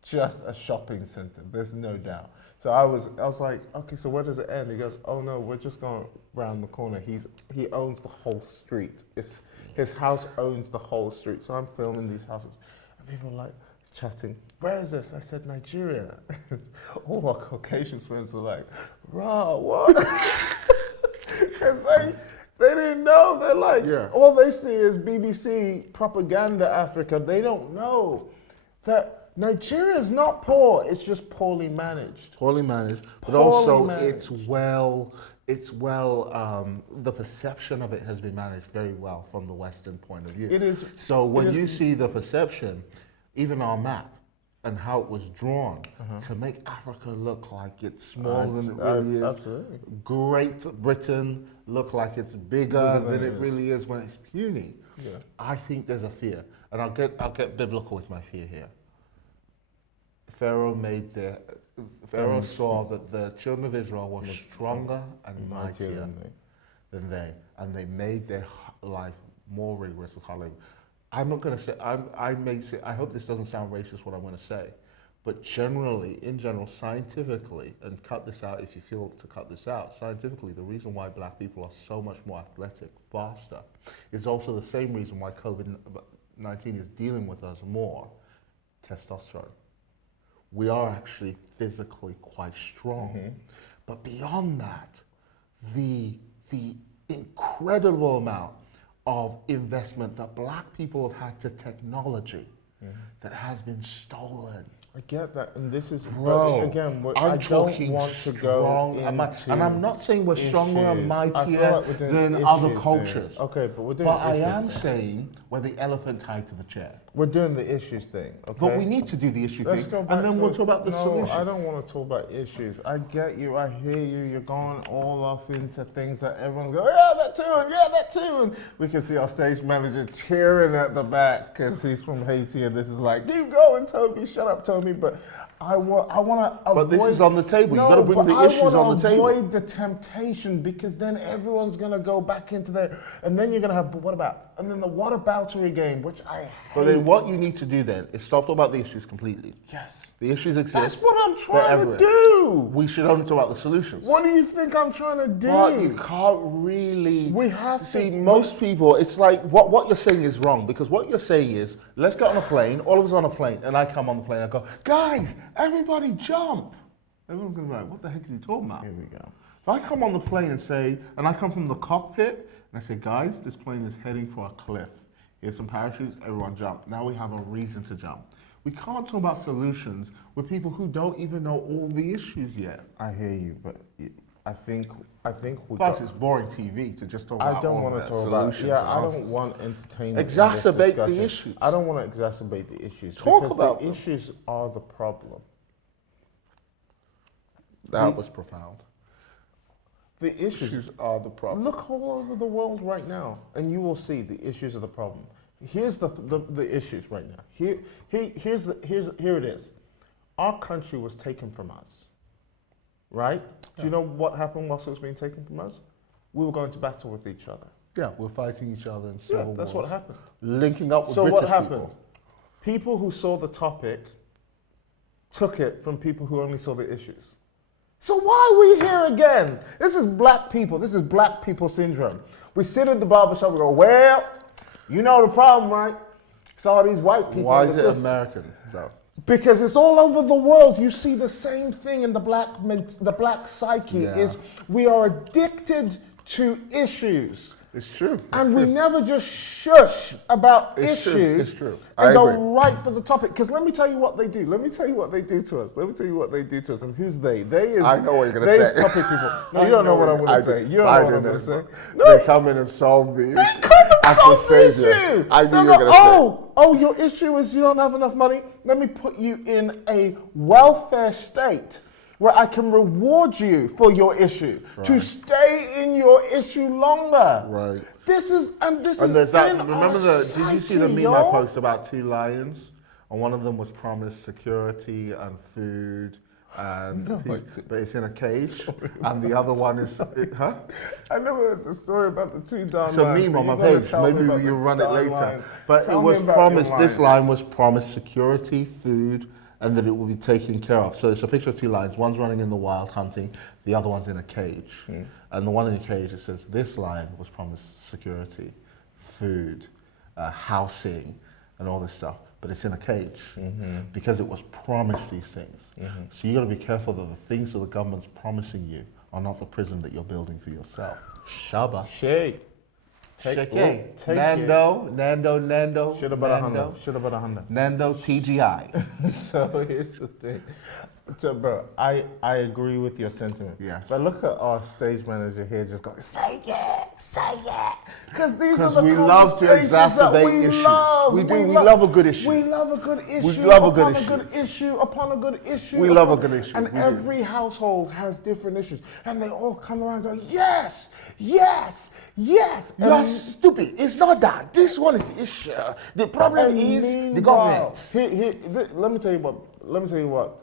just a shopping center. There's no doubt. So I was like, okay, so where does it end? He goes, oh no, we're just going round the corner. He owns the whole street. His house owns the whole street. So I'm filming these houses. And people are like chatting, where is this? I said, Nigeria. All my Caucasian friends were like, rah, what? Because they didn't know. They're like, all they see is BBC propaganda Africa. They don't know that Nigeria is not poor. It's just poorly managed. poorly managed, but Poorly also managed. the perception of it has been managed very well from the Western point of view. It is. So when it is- you see the perception, even our map and how it was drawn to make Africa look like it's smaller than it really is. Absolutely. Great Britain look like it's bigger than it really is when it's puny. Yeah. I think there's a fear, and I'll get biblical with my fear here. Pharaoh saw that the children of Israel were stronger and mightier than they, and they made their life more rigorous with hard labor. I'm not going to say, I hope this doesn't sound racist what I'm going to say, but in general, scientifically, and cut this out if you feel to cut this out, scientifically, the reason why black people are so much more athletic, faster, is also the same reason why COVID-19 is dealing with us more, testosterone. We are actually physically quite strong. But beyond that, the incredible amount of investment that black people have had to technology that has been stolen. I get that, and this is Bro, but again. I'm I talking don't want to strong, go and I'm not saying we're stronger and issues. I feel mightier like we're doing than issues other there. cultures. Okay, but we're doing. But I issues am thing. saying we're the elephant tied to the chair. We're doing the issues thing. Okay. But we need to do the issue Let's thing, go back and then to we'll talk about the solution. I don't want to talk about issues. I get you. I hear you. You're going all off into things that everyone's going, yeah, that too, and yeah, that too. And we can see our stage manager cheering at the back because he's from Haiti, and this is like, keep going, Toby. Shut up, Toby. But I want to avoid. But this is on the table. No, You got to bring but the issues on the table. avoid the temptation because then everyone's going to go back into there, and then you're going to have, but what about? And then the whataboutery game, which I hate. But then what you need to do then is stop talking about the issues completely. Yes. The issues exist. That's what I'm They're trying to everywhere. do. We should only talk about the solutions. What do you think I'm trying to do? But you can't really. We have see to- most people. It's like what you're saying is wrong because what you're saying is let's get on a plane. All of us on a plane, and I come on the plane. I go, guys, everybody jump. Everyone's gonna be like, what the heck are you talking about? Here we go. If I come on the plane and say, and I come from the cockpit and I say, guys, this plane is heading for a cliff. Here's some parachutes. Everyone jump. Now we have a reason to jump. We can't talk about solutions with people who don't even know all the issues yet. I hear you, but I think we. Plus, it's boring TV to just talk about. I don't all want to the talk about. solutions. Yeah, and I don't answers. want entertainment. in this Exacerbate the discussion. issues. I don't want to exacerbate the issues. Talk because about the them. issues are the problem. That was profound. The issues are the problem. Look all over the world right now, and you will see the issues are the problem. Here's the issues right now. Here it is. Our country was taken from us, right? Do you know what happened whilst it was being taken from us? We were going to battle with each other. Yeah, we're fighting each other in civil wars. That's what happened. Linking up with So British what happened? people. People who saw the topic took it from people who only saw the issues. So why are we here again? This is black people. This is black people syndrome. We sit at the barbershop, we go, well, you know the problem, right? It's all these white people. Why is it American, though? Because it's all over the world. You see the same thing in the black psyche. Yeah. Is we are addicted to issues. It's true. And we never just shush about It's true, issues. it's true. And I go agree. right for the topic. Because let me tell you what they do. Let me tell you what they do to us. Let me tell you what they do to us. And who's they? They is I know what you're gonna they say. is topic people. No, you don't know what I'm going to say. You don't know what I'm going to say. They come in and solve the issue. They come and I solve can the save you. issue. I knew They'll you were go, going to say. oh, your issue is you don't have enough money. Let me put you in a welfare state where I can reward you for your issue to stay in your issue longer. Right. This is And there's in that. our Remember did you see the psyche, meme I yo? posted about two lions? And one of them was promised security and food and peace, but it's in a cage. And the other one is, huh? I never heard the story about the two darn It's a lions, meme but on my you gotta page. tell me Maybe about you the run it darn later. lions. But Tell it me was about your promised, lions. this line was promised security, food, and that it will be taken care of. So it's a picture of two lions. One's running in the wild hunting, the other one's in a cage. And the one in the cage, it says, this lion was promised security, food, housing, and all this stuff. But it's in a cage because it was promised these things. So you got to be careful that the things that the government's promising you are not the prison that you're building for yourself. Shaba. Shake. Shake. Take Nando. Should have been 100. Should have been 100. Nando TGI. So here's the thing. So, bro, I agree with your sentiment. Yes. But look at our stage manager here just going, say it. Because these are the we love to conversations that exacerbate we issues. love. We do. We love a good issue. We love a good issue. We love a good upon issue. a good issue upon a good issue. We love a good issue. And We do. every household has different issues. And they all come around and go, yes. You're stupid. It's not that. This one is the issue. The problem is the government. Let me tell you what.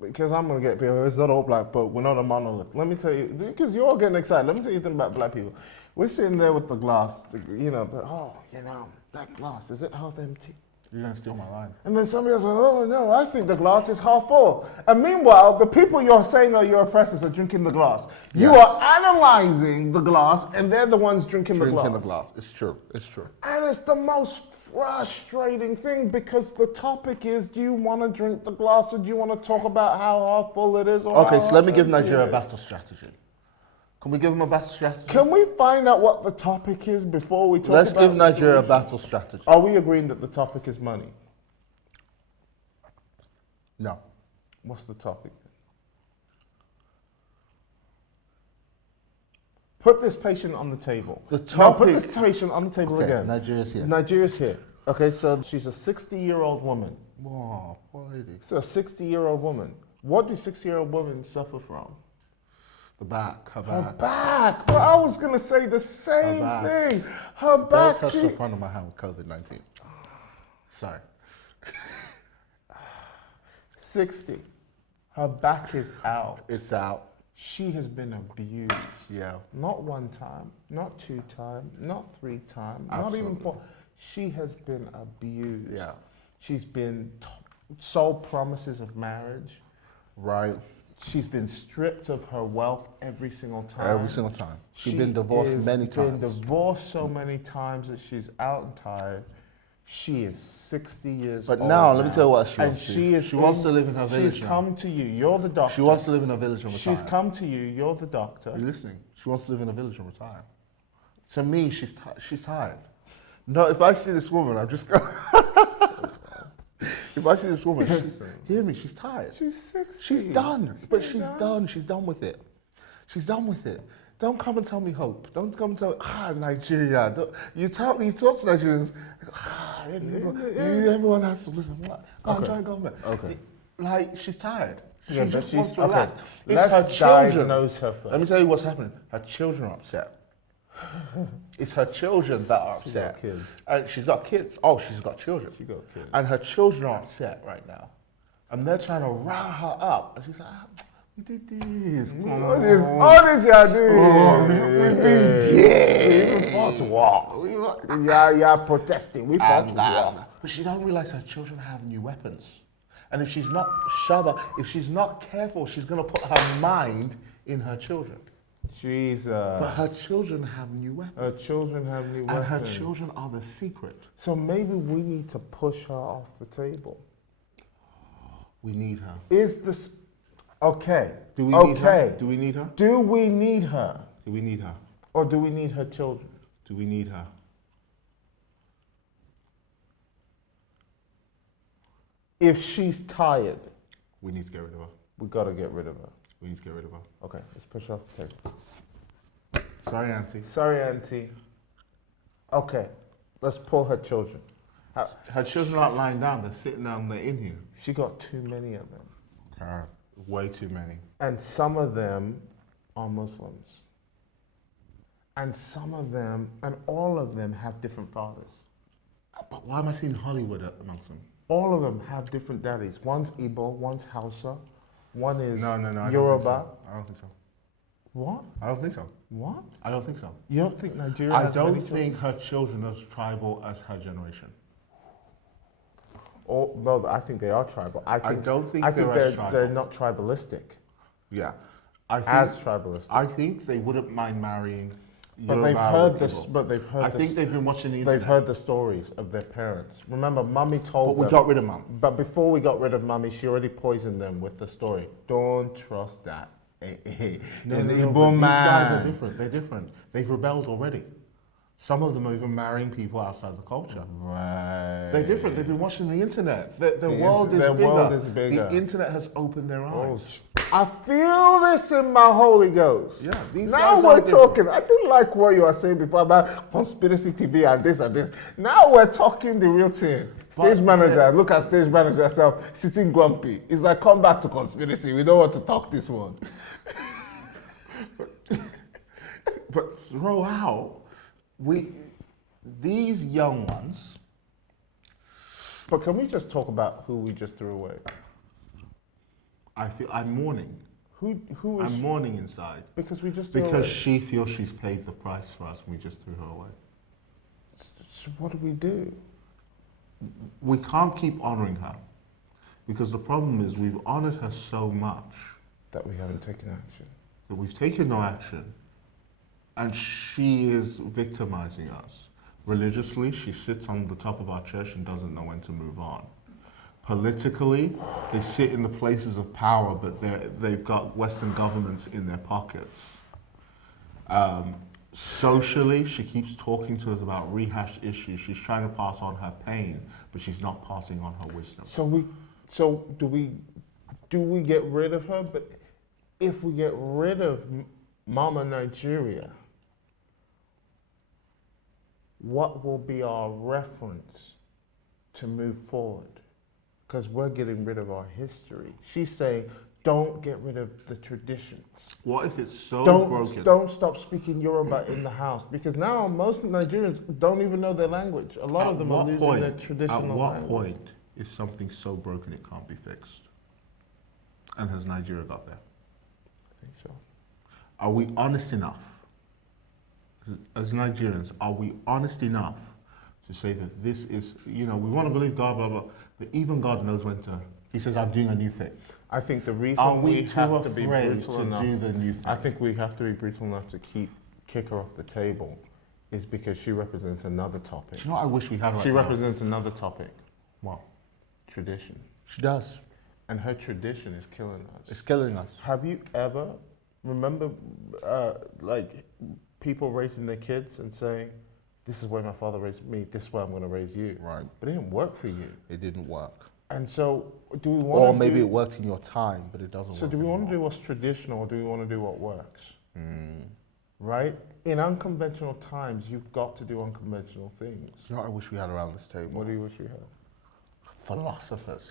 Because I'm gonna get people. It's not all black, but we're not a monolith. Let me tell you, because you're all getting excited. Let me tell you something about black people. We're sitting there with the glass. That glass, is it half empty? You're gonna steal my line. And then somebody else goes, oh no, I think the glass is half full. And meanwhile, the people you're saying are your oppressors are drinking the glass. You Yes. are analyzing the glass, and they're the ones drinking the glass. It's true. It's true. And it's the most frustrating thing because the topic is, do you want to drink the glass or do you want to talk about how half full it is? Or Okay, how so let me half give empty Nigeria it a is? battle strategy. Can we give them a battle strategy? Can we find out what the topic is before we talk Let's about give the Nigeria a solution? battle strategy. Are we agreeing that the topic is money? No. What's the topic? Put this patient on the table. The No, put topic- this patient on the table Okay, again. Nigeria's here. Nigeria's here. Okay, so she's a 60-year-old woman. Wow, poor lady. So a 60-year-old woman. What do 60-year-old women suffer from? The back, her Her back. back. Well, I was gonna say the same back. thing. Her Don't back. touch She, the front of my hand with COVID-19. Sorry. 60. Her back is out. It's out. She has been abused. Yeah. Not one time, not two times, not three times, not even Absolutely. four. She has been abused. Yeah. She's been sold promises of marriage. Right. She's been stripped of her wealth every single time. Every single time. She's been divorced many times. Been divorced so many times that she's out and tired. She is 60 years But old. now, let me tell you what she and wants to she do. is She wants to live in her village She's now. come to you. You're the doctor. She wants to live in a village and retire. She's come to you. You're the doctor. Are you listening? She wants to live in a village and retire. To me, she's tired. No, if I see this woman, I'm just going. If I see this woman, hear me, she's tired. She's 60. She's done. But she's done. She's done with it. She's done with it. Don't come and tell me hope. Don't come and tell me, Nigeria. You talk to Nigerians, everyone has to listen. Okay. Try government. Okay. Like, she's tired. She Yeah, but just she's wants to okay. relax. It's Let's her children. diagnose her first. Let me tell you what's happening. Her children are upset. It's her children that are She's got upset. kids. And she's got kids. Oh, she's got children. She got kids. And her children are upset right now. And they're trying to rile her up. And she's like, we did this. All this y'all doing. We've been jailed. We fought war. Yeah, protesting. We fought war. But she don't realize her children have new weapons. And if she's not shaba, if she's not careful, she's going to put her mind in her children. Jesus. But her children have new weapons. Her children have new weapons. And her children are the secret. So maybe we need to push her off the table. We need her. Is this okay? Do we need her? Do we need her? Do we need her? Do we need her? Or do we need her children? Do we need her? If she's tired, We need to get rid of her. we gotta get rid of her. We need to get rid of her. Okay, let's push her off the table. Sorry, Auntie. Sorry, Auntie. Okay, let's pull her children. Her children aren't lying down. They're sitting down. They're in here. She got too many of them. Way too many. And some of them are Muslims. And some of them, and all of them have different fathers. But why am I seeing Hollywood amongst them? All of them have different daddies. One's Igbo, one's Hausa, one is No. Yoruba. I don't think so. What? I don't think so. What? I don't think so. You don't think Nigeria I has don't many children? think her children are as tribal as her generation. Oh, no, I think they are tribal. I don't think they're as tribal. they're not tribalistic. Yeah. As tribalistic. I think they wouldn't mind marrying But Yoruba they've heard this. people. But they've heard. I this, think they've been watching the they've internet. heard the stories of their parents. Remember, Mummy told But we them. got rid of Mum. But before we got rid of Mummy, she already poisoned them with the story. Don't trust that. No, but these guys are different. They're different. They've rebelled already. Some of them are even marrying people outside the culture. Right. They're different. They've been watching the internet. The world their is bigger. world is bigger. The internet has opened their eyes. I feel this in my Holy Ghost. Yeah, these now guys we're are different. talking. I didn't like what you were saying before about conspiracy TV and this and this. Now we're talking the real thing. Stage manager, look at stage manager herself sitting grumpy. It's like, come back to conspiracy. We don't want to talk this one. But throw out, these young ones. But can we just talk about who we just threw away? I'm mourning. Who is I'm mourning inside because we just threw because away. she feels she's paid the price for us, and we just threw her away. So what do we do? We can't keep honoring her because the problem is we've honored her so much That we haven't taken action. that we've taken no action, and she is victimizing us. Religiously, she sits on the top of our church and doesn't know when to move on. Politically, they sit in the places of power, but they've got Western governments in their pockets. Socially, she keeps talking to us about rehashed issues. She's trying to pass on her pain, but she's not passing on her wisdom. So do we get rid of her? But if we get rid of Mama Nigeria, what will be our reference to move forward? Because we're getting rid of our history. She's saying, don't get rid of the traditions. What if it's so broken? Don't stop speaking Yoruba in the house. Because now most Nigerians don't even know their language. A lot of them are losing their traditional At what language. point is something so broken it can't be fixed? And has Nigeria got there? I think so. Are we honest enough? As Nigerians, are we honest enough to say that this is, we want to believe God, blah, blah, but even God knows when to, he says, I'm doing a new thing. I think the Are reason we we too have to be afraid brutal to enough, do the new thing? I think we have to be brutal enough to kick her off the table is because she represents another topic. Do you know what I wish we had right She now? represents another topic. What? Tradition. She does. And her tradition is killing us. It's killing us. Have you ever remember people raising their kids and saying, this is the way my father raised me, this is why I'm going to raise you. Right. But it didn't work for you. It didn't work. And so do we want to Or maybe it worked in your time, but it doesn't work. So do we want to anymore. do what's traditional or do we want to do what works? Right? In unconventional times, you've got to do unconventional things. You know what I wish we had around this table? What do you wish you had? Philosophers.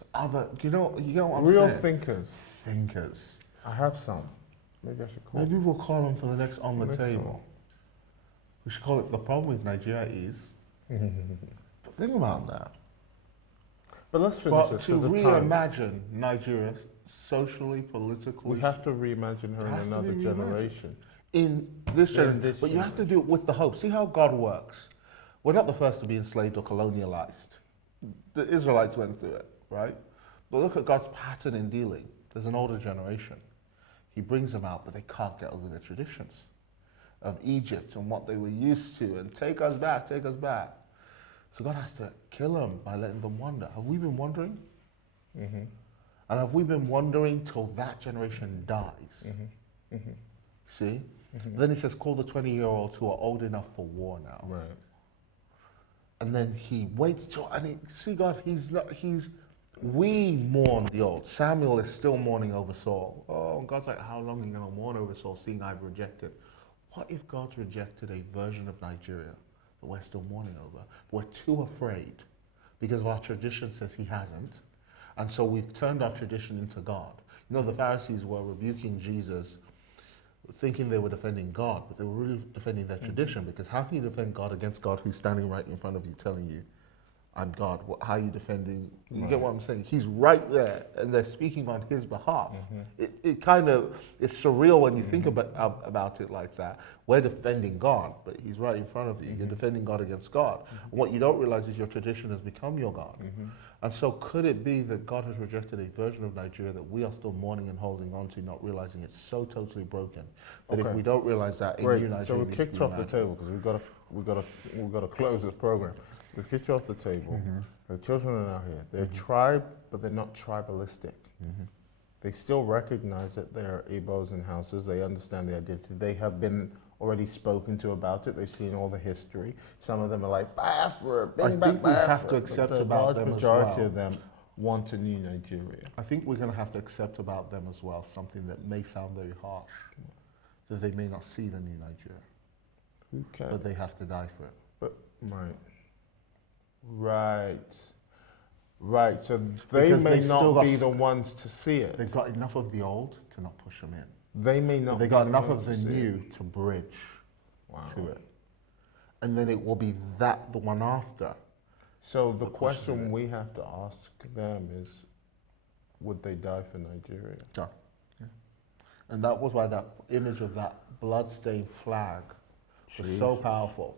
You know what I'm Real saying? thinkers. Thinkers. I have some. Maybe I should call Maybe we'll call them for the next on the Next table. We should call it the problem with Nigeria is. But think about that. But let's finish But this to because of time. reimagine Nigeria socially, politically, We have to reimagine her It has in to another be reimagined. generation. in this In generation, this but you have to do it with the hope. See how God works. We're not the first to be enslaved or colonialized. The Israelites went through it, right? But look at God's pattern in dealing. There's an older generation. He brings them out, but they can't get over their traditions of Egypt and what they were used to, and take us back, take us back. So God has to kill them by letting them wander. Have we been wandering? Mm-hmm. And have we been wandering till that generation dies? Mm-hmm. Mm-hmm. See? Then he says, call the 20-year-olds who are old enough for war now. Right. And then he waits till, see God, we mourn the old. Samuel is still mourning over Saul. Oh, and God's like, how long are you going to mourn over Saul, seeing I've rejected? What if God's rejected a version of Nigeria that we're still mourning over? We're too afraid because our tradition says he hasn't. And so we've turned our tradition into God. You know, the Pharisees were rebuking Jesus, thinking they were defending God, but they were really defending their tradition, because how can you defend God against God who's standing right in front of you telling you, I'm God? How are you defending? You get what I'm saying? He's right there, and they're speaking on his behalf. It kind of, it's surreal when you think about it like that. We're defending God, but he's right in front of you. You're defending God against God. And what you don't realize is your tradition has become your God. And so could it be that God has rejected a version of Nigeria that we are still mourning and holding on to, not realizing it's so totally broken that if we don't realize that, a new Nigeria So we needs kicked to you be off the imagined. table because we've got to close this program. We kicked you off the table. The children are now here. They're tribe, but they're not tribalistic. They still recognize that they're Igbos and Hausas. They understand the identity. They have been already spoken to about it. They've seen all the history. Some of them are like, Biafra, I bring back think we Biafra. have to But accept the about large them as majority well. of them want a new Nigeria. I think we're going to have to accept about them as well something that may sound very harsh, that they may not see the new Nigeria, Who can? but they have to die for it. But right. So they Because may they've still not got be the ones to see it. They've got enough of the old to not push them in. They may not. They be got the enough ones of the to see it. new to bridge Wow. to it. And then it will be the one after. So the pushing question it. we have to ask them is, would they die for Nigeria? Yeah. And that was why that image of that blood-stained flag was so powerful.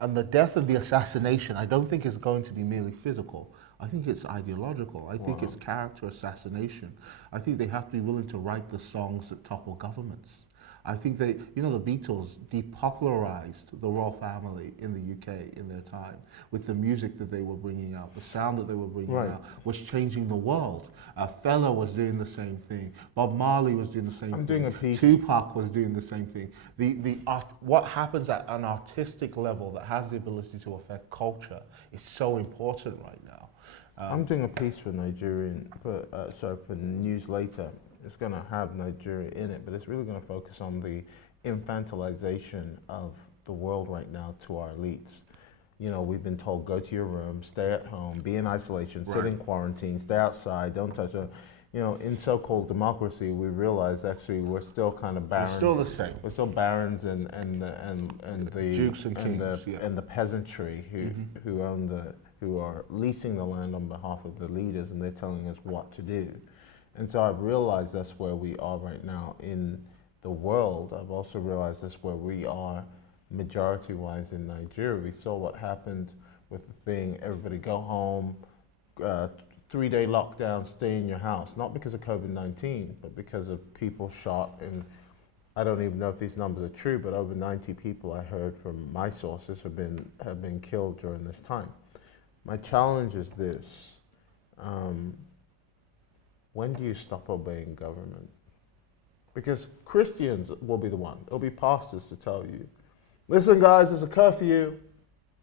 And the death of the assassination, I don't think is going to be merely physical. I think it's ideological. I think it's character assassination. I think they have to be willing to write the songs that topple governments. I think they, the Beatles depopularized the royal family in the UK in their time with the music that they were bringing out, the sound that they were bringing out was changing the world. Fella was doing the same thing. Bob Marley was doing the same thing. I'm doing a piece. Tupac was doing the same thing. The art, what happens at an artistic level that has the ability to affect culture is so important right now. I'm doing a piece for Nigerian, for News Later. It's going to have Nigeria in it, but it's really going to focus on the infantilization of the world right now to our elites. We've been told, go to your room, stay at home, be in isolation, sit in quarantine, stay outside, don't touch it. In so-called democracy, we realize actually we're still kind of barons. We're still the same. We're still barons and the Dukes and kings, and the peasantry who are leasing the land on behalf of the leaders, and they're telling us what to do. And so I've realized that's where we are right now in the world. I've also realized that's where we are majority-wise in Nigeria. We saw what happened with the thing, everybody go home, 3-day lockdown, stay in your house, not because of COVID-19, but because of people shot, and I don't even know if these numbers are true, but over 90 people I heard from my sources have been killed during this time. My challenge is this. When do you stop obeying government? Because Christians will be the one. It'll be pastors to tell you, listen guys, there's a curfew,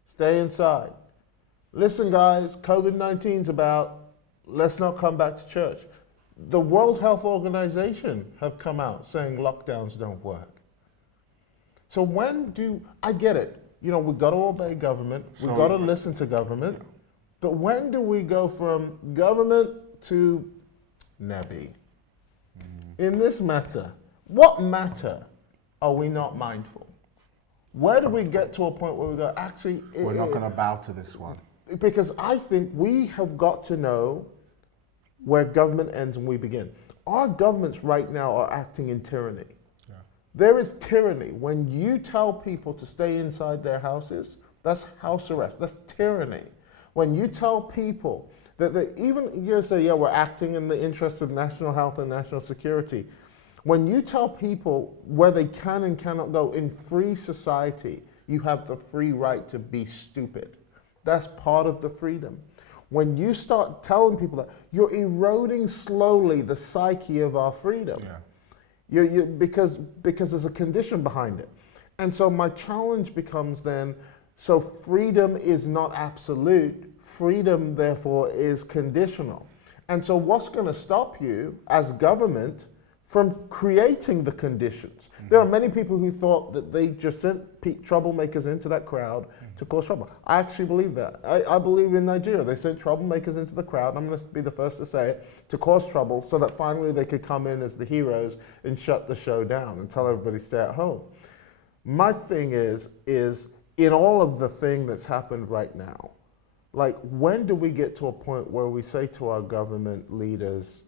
stay inside. Listen guys, COVID-19's about, let's not come back to church. The World Health Organization have come out saying lockdowns don't work. So I get it, we've got to obey government, we've got to listen to government, but when do we go from government to Nebi? In this matter, what matter are we not mindful? Where do we get to a point where we go, actually... We're not going to bow to this one. Because I think we have got to know where government ends and we begin. Our governments right now are acting in tyranny. Yeah. There is tyranny. When you tell people to stay inside their houses, that's house arrest. That's tyranny. When you tell people that even you say, yeah, we're acting in the interest of national health and national security. When you tell people where they can and cannot go in free society, you have the free right to be stupid. That's part of the freedom. When you start telling people that, you're eroding slowly the psyche of our freedom. Yeah. Because there's a condition behind it. And so my challenge becomes then, so freedom is not absolute. Freedom, therefore, is conditional. And so what's going to stop you as government from creating the conditions? Mm-hmm. There are many people who thought that they just sent troublemakers into that crowd to cause trouble. I actually believe that. I believe in Nigeria. They sent troublemakers into the crowd, I'm going to be the first to say it, to cause trouble so that finally they could come in as the heroes and shut the show down and tell everybody to stay at home. My thing is in all of the thing that's happened right now, like, when do we get to a point where we say to our government leaders,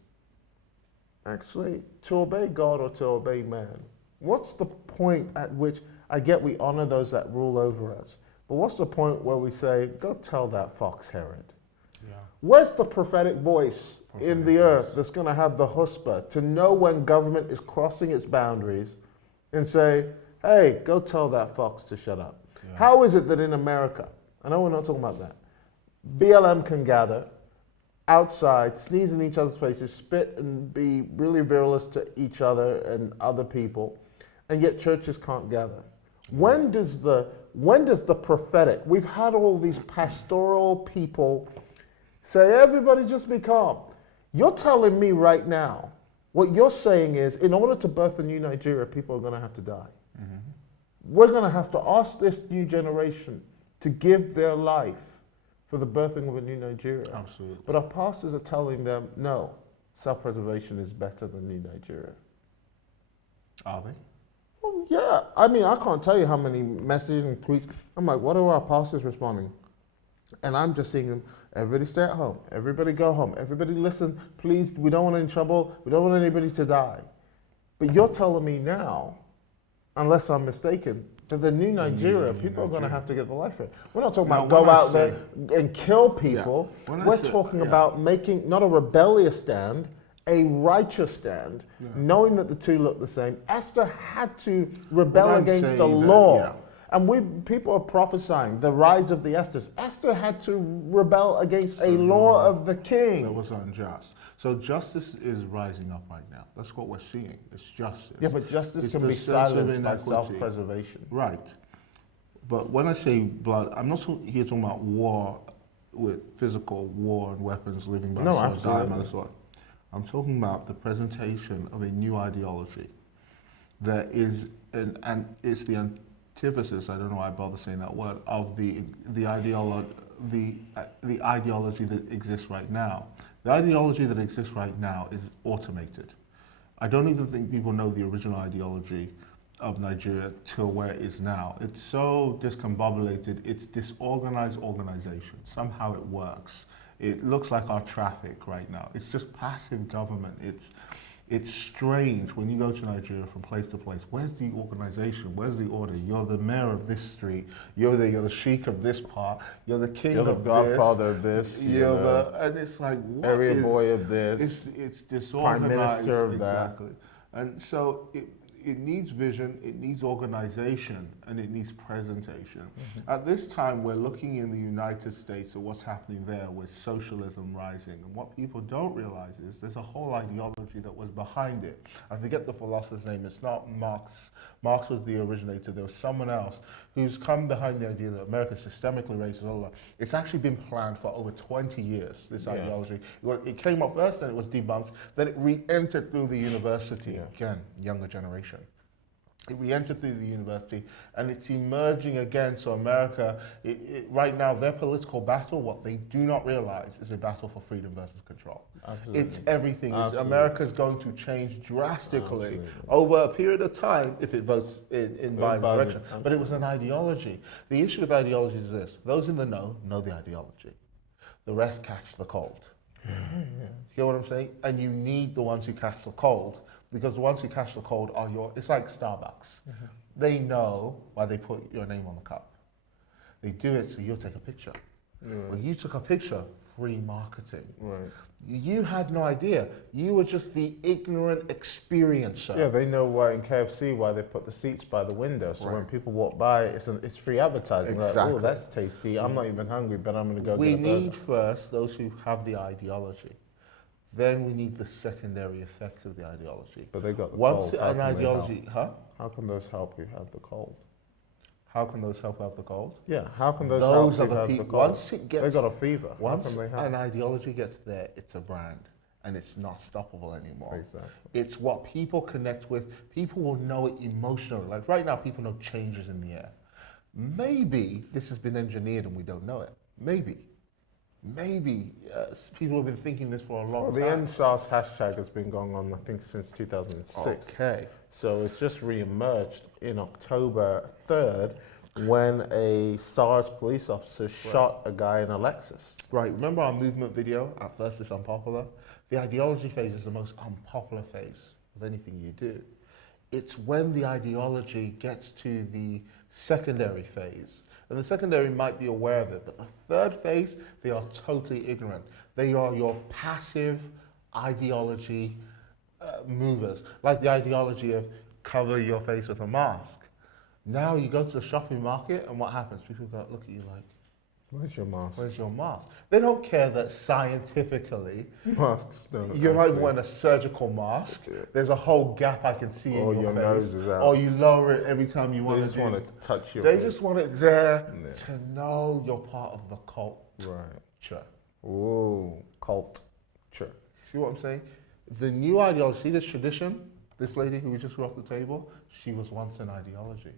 actually, to obey God or to obey man? What's the point at which, I get we honor those that rule over us, but what's the point where we say, go tell that fox Herod? Yeah. Where's the prophetic voice in the earth that's going to have the chutzpah to know when government is crossing its boundaries and say, hey, go tell that fox to shut up? Yeah. How is it that in America, I know we're not talking about that, BLM can gather outside, sneeze in each other's faces, spit and be really virulent to each other and other people, and yet churches can't gather? When does the prophetic, we've had all these pastoral people say, everybody just be calm. You're telling me right now, what you're saying is, in order to birth a new Nigeria, people are going to have to die. Mm-hmm. We're going to have to ask this new generation to give their life for the birthing of a new Nigeria. Absolutely. But our pastors are telling them, no, self-preservation is better than new Nigeria. Are they? Well, yeah. I mean, I can't tell you how many messages and tweets. I'm like, what are our pastors responding? And I'm just seeing them, everybody stay at home, everybody go home, everybody listen, please, we don't want any trouble, we don't want anybody to die. But you're telling me now, unless I'm mistaken, that the new Nigeria, people are going to have to get the life rate. We're not talking about go out there and kill people. Yeah. We're talking about making not a rebellious stand, a righteous stand, knowing that the two look the same. Esther had to rebel against the law. Yeah. And people are prophesying the rise of the Esthers. Esther had to rebel against a law of the king. That was unjust. So justice is rising up right now. That's what we're seeing. It's justice. Yeah, but justice can be silenced by self-preservation. Right. But when I say blood, I'm not here talking about war with physical war and weapons, living by the sword, dying by the sword. I'm talking about the presentation of a new ideology that is, and it's the antithesis, I don't know why I bother saying that word, of the ideology that exists right now. The ideology that exists right now is automated. I don't even think people know the original ideology of Nigeria till where it is now. It's so discombobulated, it's disorganized organization. Somehow it works. It looks like our traffic right now. It's just passive government. It's strange when you go to Nigeria from place to place. Where's the organization? Where's the order? You're the mayor of this street. You're the sheik of this part. You're the king of this. You're the godfather of this. And it's like, what area boy of this. It's disorganized. Prime minister of that. Exactly. And so it needs vision, it needs organization, and it needs presentation. Mm-hmm. At this time, we're looking in the United States at what's happening there with socialism rising. And what people don't realize is there's a whole ideology that was behind it. I forget the philosopher's name. It's not Marx. Marx was the originator. There was someone else who's come behind the idea that America is systemically racist. It's actually been planned for over 20 years, this ideology. It came up first, then it was debunked, then it re-entered through the university. Again, younger generation. It re-entered through the university, and it's emerging again. So America, right now, their political battle, what they do not realize is a battle for freedom versus control. Absolutely. It's everything. Absolutely. America's going to change drastically Absolutely. over a period of time if it votes in Biden's Biden, direction. But it was an ideology. The issue with ideology is this. Those in the know the ideology. The rest catch the cold. You hear what I'm saying? And you need the ones who catch the cold, because the ones who catch the cold are it's like Starbucks. They know why they put your name on the cup. They do it so you'll take a picture. Well, you took a picture, free marketing. Right. You had no idea. You were just the ignorant experiencer. Yeah, they know why in KFC why they put the seats by the window. So when people walk by, it's free advertising. Exactly. Like, oh, that's tasty. I'm not even hungry, but I'm going to go We get a burger. need first those who have the ideology. Then we need the secondary effects of the ideology. But they got the Once cold. How an can they ideology, How can those help you have the cold? How can those help out the cold? Yeah, how can those Those help are you the have the people. cold? Once it They gets, got a fever. once How can they help? an ideology gets there, it's a brand, and it's not stoppable anymore. Exactly. It's what people connect with. People will know it emotionally. Like right now, people know change is in the air. Maybe this has been engineered and we don't know it. Maybe people have been thinking this for a long Well, the time. end SARS hashtag has been going on, I think, since 2006. Okay. So it's just re-emerged in October 3rd when a SARS police officer shot a guy in a Lexus. Right, remember our movement video? At first it's unpopular. The ideology phase is the most unpopular phase of anything you do. It's when the ideology gets to the secondary phase. And the secondary might be aware of it, but the third phase, they are totally ignorant. They are your passive ideology movers, like the ideology of cover your face with a mask. Now you go to the shopping market and what happens? People go look at you like, Where's your mask? where's your mask? They don't care that scientifically Masks don't you're not even actually- wearing a surgical mask. There's a whole gap I can see Or in your your face. nose is out. Or you lower it every time you They want just to want it to touch your They face. just want it there Yeah. to know you're part of the culture. Right. Ooh, culture. See what I'm saying? The new ideology, see this tradition? This lady who we just grew off the table, she was once an ideology.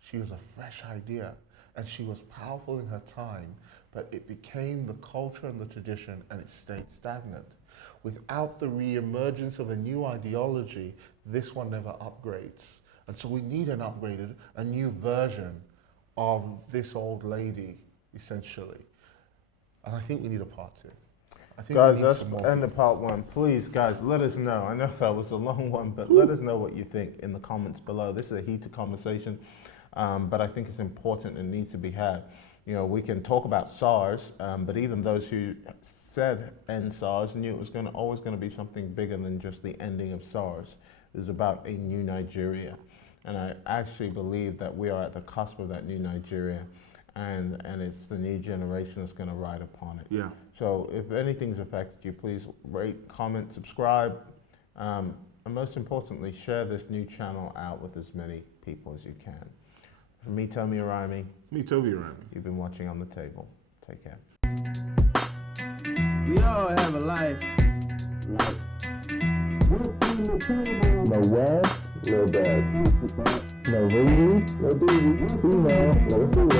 She was a fresh idea. And she was powerful in her time, but it became the culture and the tradition and it stayed stagnant. Without the re-emergence of a new ideology, this one never upgrades. And so we need an upgraded, a new version of this old lady, essentially. And I think we need a part two. I think Guys, we need that's some the more end of part one. Please, guys, let us know. I know that was a long one, but let us know what you think in the comments below. This is a heated conversation, but I think it's important and needs to be had. You know, we can talk about SARS, but even those who said end SARS knew it was always going to be something bigger than just the ending of SARS. It was about a new Nigeria. And I actually believe that we are at the cusp of that new Nigeria. And it's the new generation that's going to ride upon it. Yeah. So if anything's affected you, please rate, comment, subscribe, and most importantly, share this new channel out with as many people as you can. From me, Tomi Arayomi. Me, Tobi Arayomi. You've been watching On the Table. Take care. We all have a life. No web, no bed. No reading, no duty. Female, no fool.